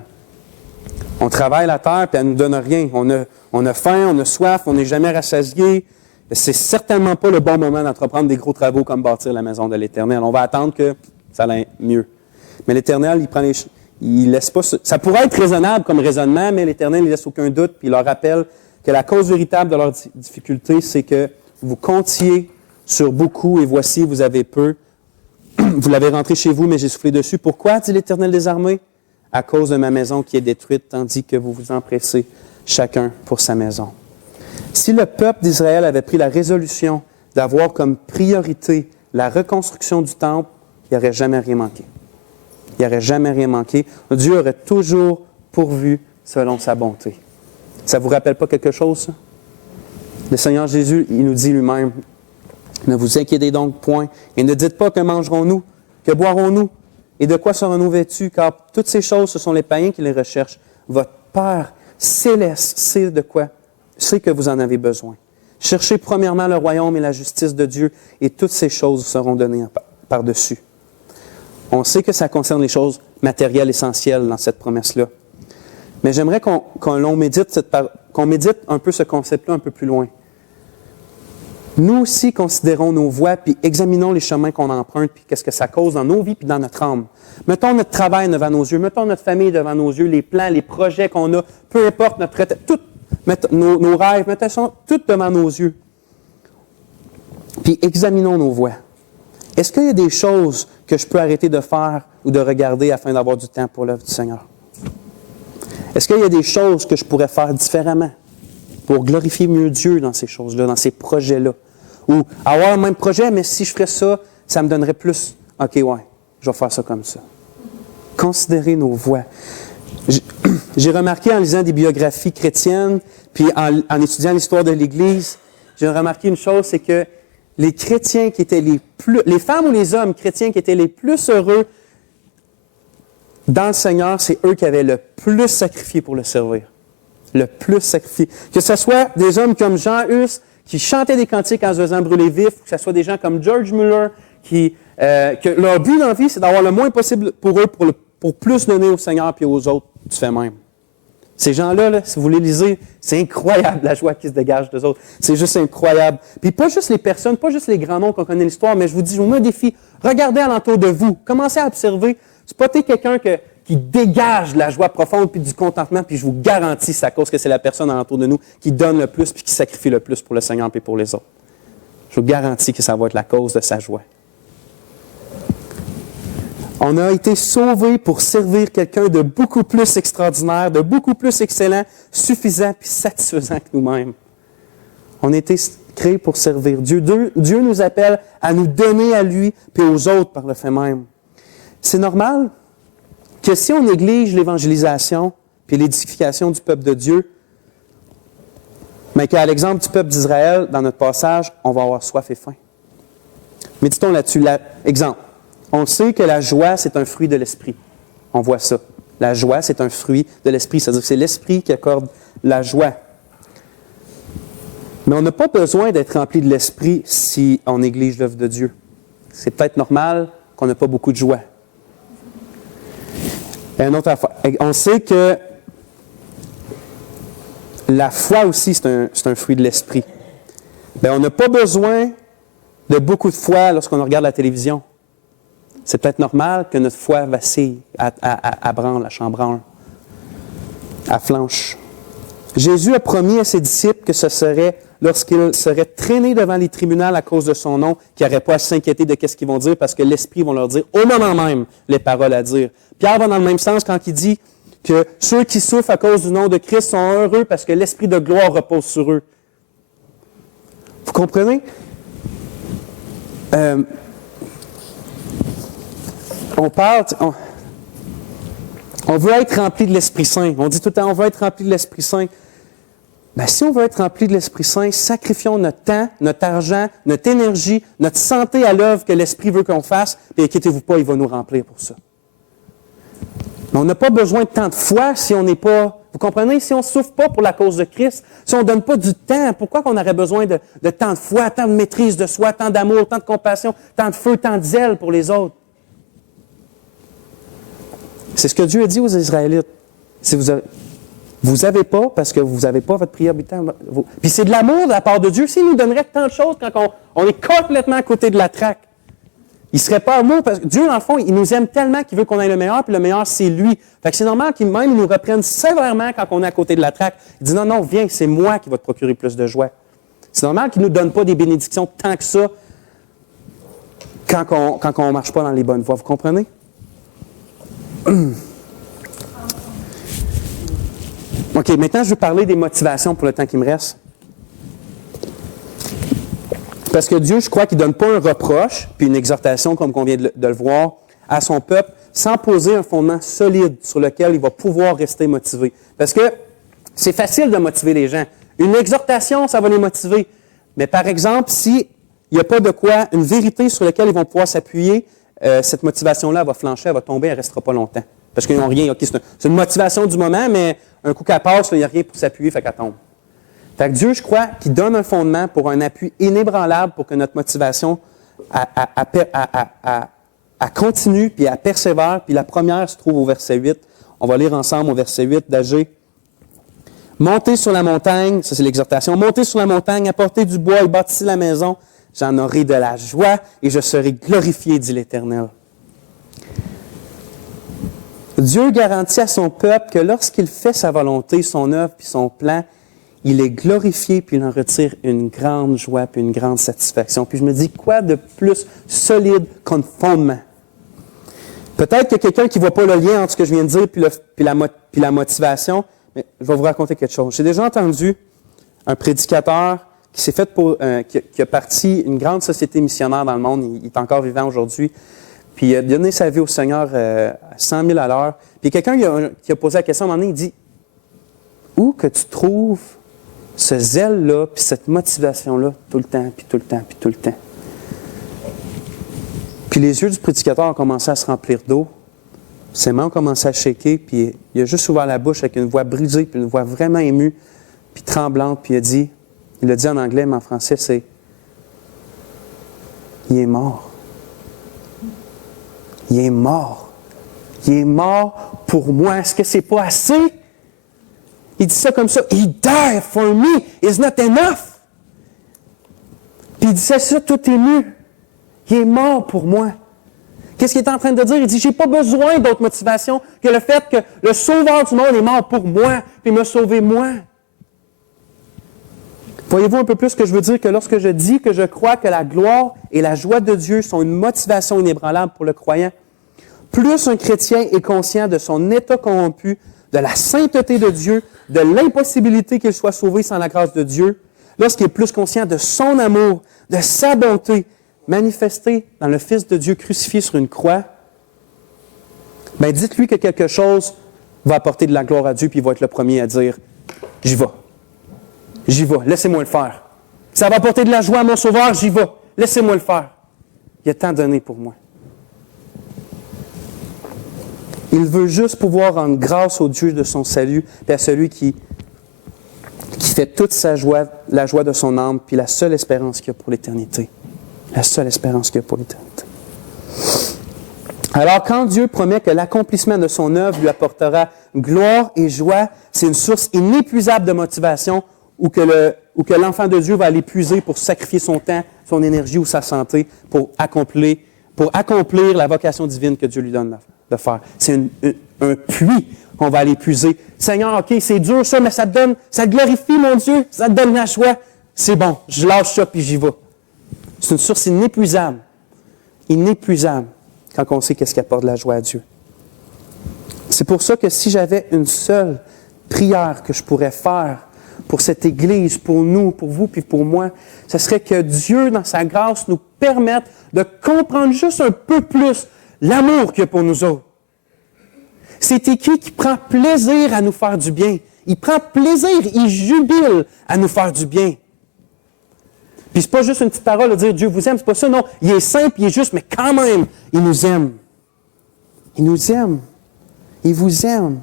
On travaille la terre, puis elle ne nous donne rien. On a faim, on a soif, on n'est jamais rassasié. C'est certainement pas le bon moment d'entreprendre des gros travaux comme bâtir la maison de l'Éternel. On va attendre que ça aille mieux. Mais l'Éternel, il laisse pas... Ça pourrait être raisonnable comme raisonnement, mais l'Éternel ne laisse aucun doute, puis il leur rappelle que la cause véritable de leur difficulté, c'est que vous comptiez sur beaucoup et voici, vous avez peu. Vous l'avez rentré chez vous, mais j'ai soufflé dessus. Pourquoi, dit l'Éternel des armées? À cause de ma maison qui est détruite, tandis que vous vous empressez chacun pour sa maison. Si le peuple d'Israël avait pris la résolution d'avoir comme priorité la reconstruction du temple, il n'y aurait jamais rien manqué. Il n'y aurait jamais rien manqué. Dieu aurait toujours pourvu selon sa bonté. Ça ne vous rappelle pas quelque chose, ça? Le Seigneur Jésus, il nous dit lui-même, « Ne vous inquiétez donc point, et ne dites pas que mangerons-nous, que boirons-nous, et de quoi serons-nous vêtus, car toutes ces choses, ce sont les païens qui les recherchent. Votre Père céleste sait de quoi, sait que vous en avez besoin. Cherchez premièrement le royaume et la justice de Dieu, et toutes ces choses vous seront données par-dessus. » On sait que ça concerne les choses matérielles essentielles dans cette promesse-là. Mais j'aimerais qu'on médite un peu ce concept-là un peu plus loin. Nous aussi considérons nos voies, puis examinons les chemins qu'on emprunte, puis qu'est-ce que ça cause dans nos vies, puis dans notre âme. Mettons notre travail devant nos yeux, mettons notre famille devant nos yeux, les plans, les projets qu'on a, peu importe notre retraite, tout, nos rêves, mettons tout devant nos yeux. Puis examinons nos voies. Est-ce qu'il y a des choses que je peux arrêter de faire ou de regarder afin d'avoir du temps pour l'œuvre du Seigneur? Est-ce qu'il y a des choses que je pourrais faire différemment pour glorifier mieux Dieu dans ces choses-là, dans ces projets-là? Ou avoir le même projet, mais si je ferais ça, ça me donnerait plus. OK, ouais, je vais faire ça comme ça. Considérez nos voies. J'ai remarqué en lisant des biographies chrétiennes, puis en étudiant l'histoire de l'Église, j'ai remarqué une chose, c'est que les chrétiens qui étaient les femmes ou les hommes chrétiens qui étaient les plus heureux dans le Seigneur, c'est eux qui avaient le plus sacrifié pour le servir. Le plus sacrifié. Que ce soit des hommes comme Jean Hus, qui chantaient des cantiques en se faisant brûler vif, que ce soit des gens comme George Muller, que leur but dans la vie, c'est d'avoir le moins possible pour eux, pour plus donner au Seigneur et aux autres, tu fais même. Ces gens-là, là, si vous les lisez, c'est incroyable la joie qui se dégage d'eux autres. C'est juste incroyable. Puis pas juste les personnes, pas juste les grands noms qu'on connaît l'histoire, mais je vous mets un défi. Regardez alentour de vous. Commencez à observer. Spottez quelqu'un qui dégage de la joie profonde puis du contentement, puis je vous garantis, c'est à cause que c'est la personne alentour de nous qui donne le plus puis qui sacrifie le plus pour le Seigneur et pour les autres. Je vous garantis que ça va être la cause de sa joie. On a été sauvés pour servir quelqu'un de beaucoup plus extraordinaire, de beaucoup plus excellent, suffisant puis satisfaisant que nous-mêmes. On a été créés pour servir Dieu. Dieu nous appelle à nous donner à lui puis aux autres par le fait même. C'est normal que si on néglige l'évangélisation puis l'édification du peuple de Dieu, mais qu'à l'exemple du peuple d'Israël, dans notre passage, on va avoir soif et faim. Méditons là-dessus. Exemple. On sait que la joie, c'est un fruit de l'esprit. On voit ça. La joie, c'est un fruit de l'esprit. C'est-à-dire que c'est l'esprit qui accorde la joie. Mais on n'a pas besoin d'être rempli de l'Esprit si on néglige l'œuvre de Dieu. C'est peut-être normal qu'on n'a pas beaucoup de joie. Et une autre affaire. On sait que la foi aussi, c'est un fruit de l'Esprit. Bien, on n'a pas besoin de beaucoup de foi lorsqu'on regarde la télévision. C'est peut-être normal que notre foi vacille, à branle, à chambranle, à flanche. Jésus a promis à ses disciples que ce serait lorsqu'ils seraient traînés devant les tribunaux à cause de son nom, qu'ils n'auraient pas à s'inquiéter de ce qu'ils vont dire parce que l'Esprit va leur dire au moment même les paroles à dire. Pierre va dans le même sens quand il dit que ceux qui souffrent à cause du nom de Christ sont heureux parce que l'Esprit de gloire repose sur eux. Vous comprenez? On veut être rempli de l'Esprit Saint. On dit tout le temps, on veut être rempli de l'Esprit Saint. Bien, si on veut être rempli de l'Esprit Saint, sacrifions notre temps, notre argent, notre énergie, notre santé à l'œuvre que l'Esprit veut qu'on fasse, et inquiétez-vous pas, il va nous remplir pour ça. Mais on n'a pas besoin de tant de foi si on n'est pas... Vous comprenez? Si on ne souffre pas pour la cause de Christ, si on ne donne pas du temps, pourquoi qu'on aurait besoin de tant de foi, tant de maîtrise de soi, tant d'amour, tant de compassion, tant de feu, tant de zèle pour les autres? C'est ce que Dieu a dit aux Israélites. Si vous n'avez pas, parce que vous n'avez pas votre priorité. Puis c'est de l'amour de la part de Dieu. S'il nous donnerait tant de choses quand on est complètement à côté de la traque, il ne serait pas amour. Parce que Dieu, dans le fond, il nous aime tellement qu'il veut qu'on ait le meilleur, puis le meilleur, c'est lui. Fait que c'est normal qu'il même nous reprenne sévèrement quand on est à côté de la traque. Il dit non, viens, c'est moi qui va te procurer plus de joie. C'est normal qu'il ne nous donne pas des bénédictions tant que ça quand on ne marche pas dans les bonnes voies. Vous comprenez? OK, maintenant, je vais parler des motivations pour le temps qui me reste. Parce que Dieu, je crois qu'il ne donne pas un reproche, puis une exhortation, comme on vient de le voir, à son peuple, sans poser un fondement solide sur lequel il va pouvoir rester motivé. Parce que c'est facile de motiver les gens. Une exhortation, ça va les motiver. Mais par exemple, s'il n'y a pas de quoi, une vérité sur laquelle ils vont pouvoir s'appuyer, cette motivation-là va flancher, elle va tomber, elle ne restera pas longtemps. Parce qu'ils n'ont rien. OK, c'est une motivation du moment, mais un coup qu'elle passe, il n'y a rien pour s'appuyer, fait qu'elle tombe. Fait que Dieu, je crois, qu'il donne un fondement pour un appui inébranlable pour que notre motivation continue, puis elle persévère. Puis la première se trouve au verset 8. On va lire ensemble au verset 8 d'Agé. Montez sur la montagne, ça c'est l'exhortation, montez sur la montagne, apportez du bois et bâtissez la maison. J'en aurai de la joie et je serai glorifié, dit l'Éternel. Dieu garantit à son peuple que lorsqu'il fait sa volonté, son œuvre puis son plan, il est glorifié puis il en retire une grande joie puis une grande satisfaction. Puis je me dis, quoi de plus solide qu'un fondement? Peut-être qu'il y a quelqu'un qui ne voit pas le lien entre ce que je viens de dire puis la motivation, mais je vais vous raconter quelque chose. J'ai déjà entendu un prédicateur qui s'est fait qui a parti une grande société missionnaire dans le monde, il est encore vivant aujourd'hui, puis il a donné sa vie au Seigneur à 100 000 à l'heure. Puis quelqu'un qui a posé la question à un moment donné, il dit, où que tu trouves ce zèle-là, puis cette motivation-là, tout le temps, puis tout le temps, puis tout le temps? Puis les yeux du prédicateur ont commencé à se remplir d'eau, ses mains ont commencé à shaker, puis il a juste ouvert la bouche avec une voix brisée, puis une voix vraiment émue, puis tremblante, puis il a dit en anglais, mais en français, c'est « Il est mort. Il est mort. Il est mort pour moi. Est-ce que c'est pas assez? » Il dit ça comme ça. « He died for me. It's not enough. » Puis il disait ça tout ému. Il est mort pour moi. Qu'est-ce qu'il est en train de dire? Il dit, j'ai pas besoin d'autre motivation que le fait que le Sauveur du monde est mort pour moi, puis m'a sauvé moi. Voyez-vous un peu plus ce que je veux dire que lorsque je dis que je crois que la gloire et la joie de Dieu sont une motivation inébranlable pour le croyant, plus un chrétien est conscient de son état corrompu, de la sainteté de Dieu, de l'impossibilité qu'il soit sauvé sans la grâce de Dieu, lorsqu'il est plus conscient de son amour, de sa bonté, manifestée dans le Fils de Dieu crucifié sur une croix, bien dites-lui que quelque chose va apporter de la gloire à Dieu, puis il va être le premier à dire « J'y vais. J'y vais. Laissez-moi le faire. Ça va apporter de la joie à mon Sauveur, j'y vais. Laissez-moi le faire. Il a tant donné pour moi. » Il veut juste pouvoir rendre grâce au Dieu de son salut et à celui qui fait toute sa joie, la joie de son âme, puis la seule espérance qu'il y a pour l'éternité. La seule espérance qu'il y a pour l'éternité. Alors, quand Dieu promet que l'accomplissement de son œuvre lui apportera gloire et joie, c'est une source inépuisable de motivation ou que l'enfant de Dieu va aller puiser pour sacrifier son temps, son énergie ou sa santé pour accomplir la vocation divine que Dieu lui donne de faire. C'est un puits qu'on va aller puiser. Seigneur, OK, c'est dur ça, mais ça te glorifie, mon Dieu, ça te donne la joie. C'est bon, je lâche ça puis j'y vais. C'est une source inépuisable. Inépuisable quand on sait qu'est-ce qui apporte la joie à Dieu. C'est pour ça que si j'avais une seule prière que je pourrais faire pour cette Église, pour nous, pour vous, puis pour moi, ce serait que Dieu, dans sa grâce, nous permette de comprendre juste un peu plus l'amour qu'il y a pour nous autres. C'est écrit qu'il prend plaisir à nous faire du bien. Il prend plaisir, il jubile à nous faire du bien. Puis c'est pas juste une petite parole de dire Dieu vous aime, c'est pas ça, non. Il est simple, il est juste, mais quand même, il nous aime. Il nous aime. Il vous aime.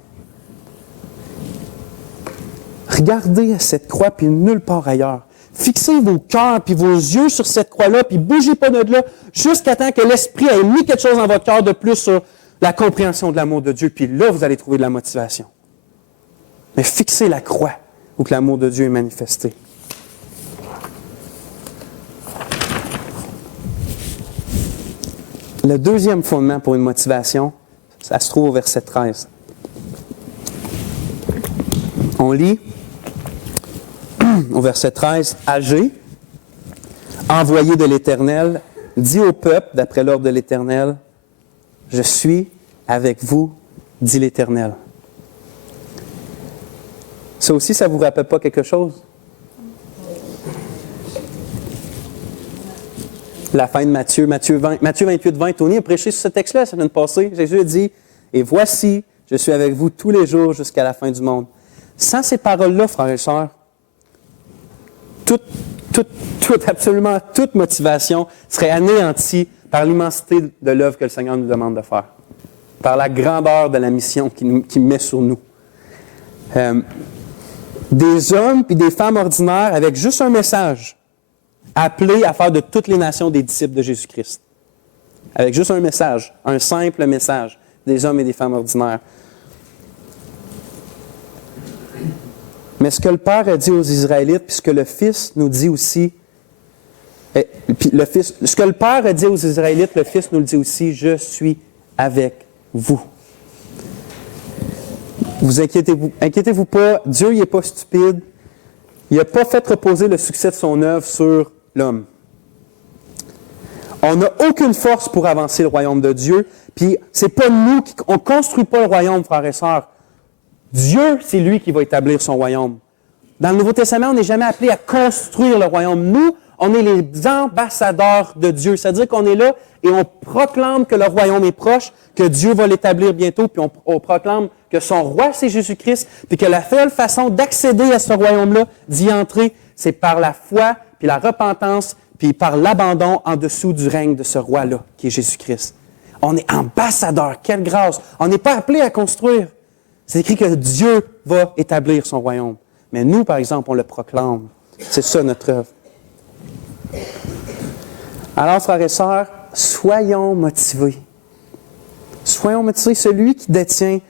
Regardez à cette croix, puis nulle part ailleurs. Fixez vos cœurs, puis vos yeux sur cette croix-là, puis bougez pas de là, jusqu'à temps que l'Esprit ait mis quelque chose dans votre cœur de plus sur la compréhension de l'amour de Dieu, puis là, vous allez trouver de la motivation. Mais fixez la croix où que l'amour de Dieu est manifesté. Le deuxième fondement pour une motivation, ça se trouve au verset 13. On lit au verset 13, « Agé, envoyé de l'Éternel, dit au peuple, d'après l'ordre de l'Éternel, « Je suis avec vous, dit l'Éternel. » Ça aussi, ça ne vous rappelle pas quelque chose? La fin de Matthieu 28, 20. Tony a prêché sur ce texte-là la semaine passée. Jésus a dit, « Et voici, je suis avec vous tous les jours jusqu'à la fin du monde. » Sans ces paroles-là, frères et sœurs, absolument toute motivation serait anéantie par l'immensité de l'œuvre que le Seigneur nous demande de faire, par la grandeur de la mission qu'il met sur nous. Des hommes et des femmes ordinaires avec juste un message, appelés à faire de toutes les nations des disciples de Jésus-Christ. Avec juste un message, un simple message, des hommes et des femmes ordinaires. Mais ce que le Père a dit aux Israélites, puis ce que le Fils nous dit aussi, ce que le Père a dit aux Israélites, le Fils nous le dit aussi, « Je suis avec vous. » Vous inquiétez-vous pas, Dieu il n'est pas stupide. Il n'a pas fait reposer le succès de son œuvre sur l'homme. On n'a aucune force pour avancer le royaume de Dieu, puis c'est pas nous on ne construit pas le royaume, frères et sœurs. Dieu, c'est lui qui va établir son royaume. Dans le Nouveau Testament, on n'est jamais appelé à construire le royaume. Nous, on est les ambassadeurs de Dieu. C'est-à-dire qu'on est là et on proclame que le royaume est proche, que Dieu va l'établir bientôt, puis on proclame que son roi, c'est Jésus-Christ, puis que la seule façon d'accéder à ce royaume-là, d'y entrer, c'est par la foi, puis la repentance, puis par l'abandon en dessous du règne de ce roi-là, qui est Jésus-Christ. On est ambassadeurs. Quelle grâce! On n'est pas appelé à construire. C'est écrit que Dieu va établir son royaume. Mais nous, par exemple, on le proclame. C'est ça notre œuvre. Alors, frères et sœurs, soyons motivés. Soyons motivés. Celui qui détient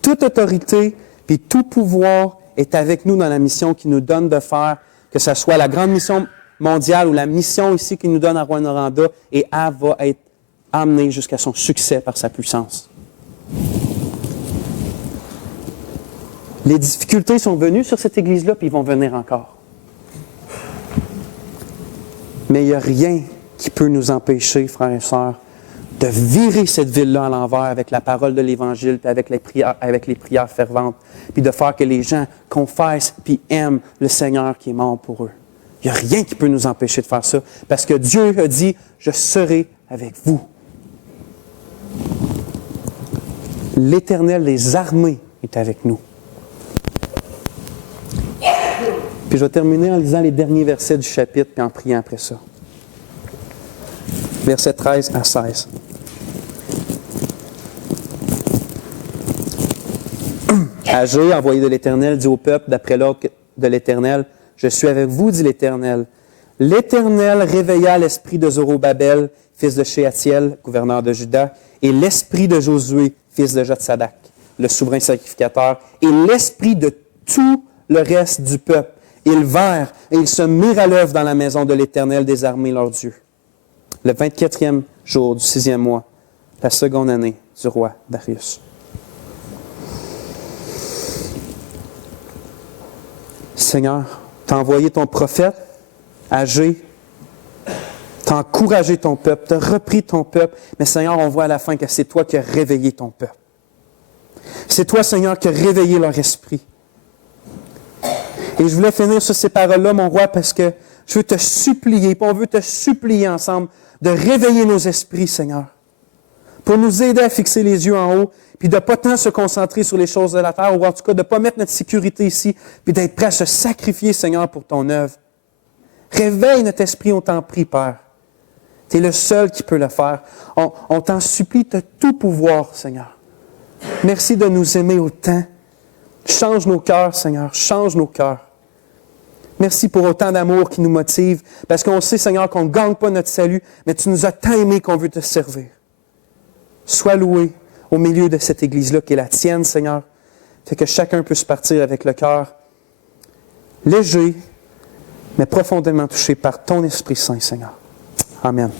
toute autorité et tout pouvoir est avec nous dans la mission qu'il nous donne de faire, que ce soit la grande mission mondiale ou la mission ici qu'il nous donne à Rouyn-Noranda, et elle va être amenée jusqu'à son succès par sa puissance. Les difficultés sont venues sur cette Église-là, puis ils vont venir encore. Mais il n'y a rien qui peut nous empêcher, frères et sœurs, de virer cette ville-là à l'envers avec la parole de l'Évangile, puis avec les prières ferventes, puis de faire que les gens confessent puis aiment le Seigneur qui est mort pour eux. Il n'y a rien qui peut nous empêcher de faire ça, parce que Dieu a dit « Je serai avec vous ». L'Éternel des armées est avec nous. Puis je vais terminer en lisant les derniers versets du chapitre, puis en priant après ça. Versets 13 à 16. Agé, envoyé de l'Éternel, dit au peuple, d'après l'ordre de l'Éternel. Je suis avec vous, dit l'Éternel. L'Éternel réveilla l'esprit de Zorobabel, fils de Shealtiel, gouverneur de Juda, et l'esprit de Josué, fils de Jotsadak, le souverain sacrificateur, et l'esprit de tout le reste du peuple. Ils vinrent et ils se mirent à l'œuvre dans la maison de l'Éternel des armées, leur Dieu. Le 24e jour du 6e mois, la seconde année du roi Darius. Seigneur, tu as envoyé ton prophète, Agé, tu as encouragé ton peuple, tu as repris ton peuple, mais Seigneur, on voit à la fin que c'est toi qui as réveillé ton peuple. C'est toi, Seigneur, qui as réveillé leur esprit. Et je voulais finir sur ces paroles-là, mon roi, parce que je veux te supplier, puis on veut te supplier ensemble de réveiller nos esprits, Seigneur, pour nous aider à fixer les yeux en haut, puis de ne pas tant se concentrer sur les choses de la terre, ou en tout cas de ne pas mettre notre sécurité ici, puis d'être prêt à se sacrifier, Seigneur, pour ton œuvre. Réveille notre esprit, on t'en prie, Père. Tu es le seul qui peut le faire. On t'en supplie, tu as tout pouvoir, Seigneur. Merci de nous aimer autant. Change nos cœurs, Seigneur, change nos cœurs. Merci pour autant d'amour qui nous motive, parce qu'on sait, Seigneur, qu'on ne gagne pas notre salut, mais tu nous as tant aimés qu'on veut te servir. Sois loué au milieu de cette Église-là qui est la tienne, Seigneur, fait que chacun puisse partir avec le cœur léger, mais profondément touché par ton Esprit Saint, Seigneur. Amen.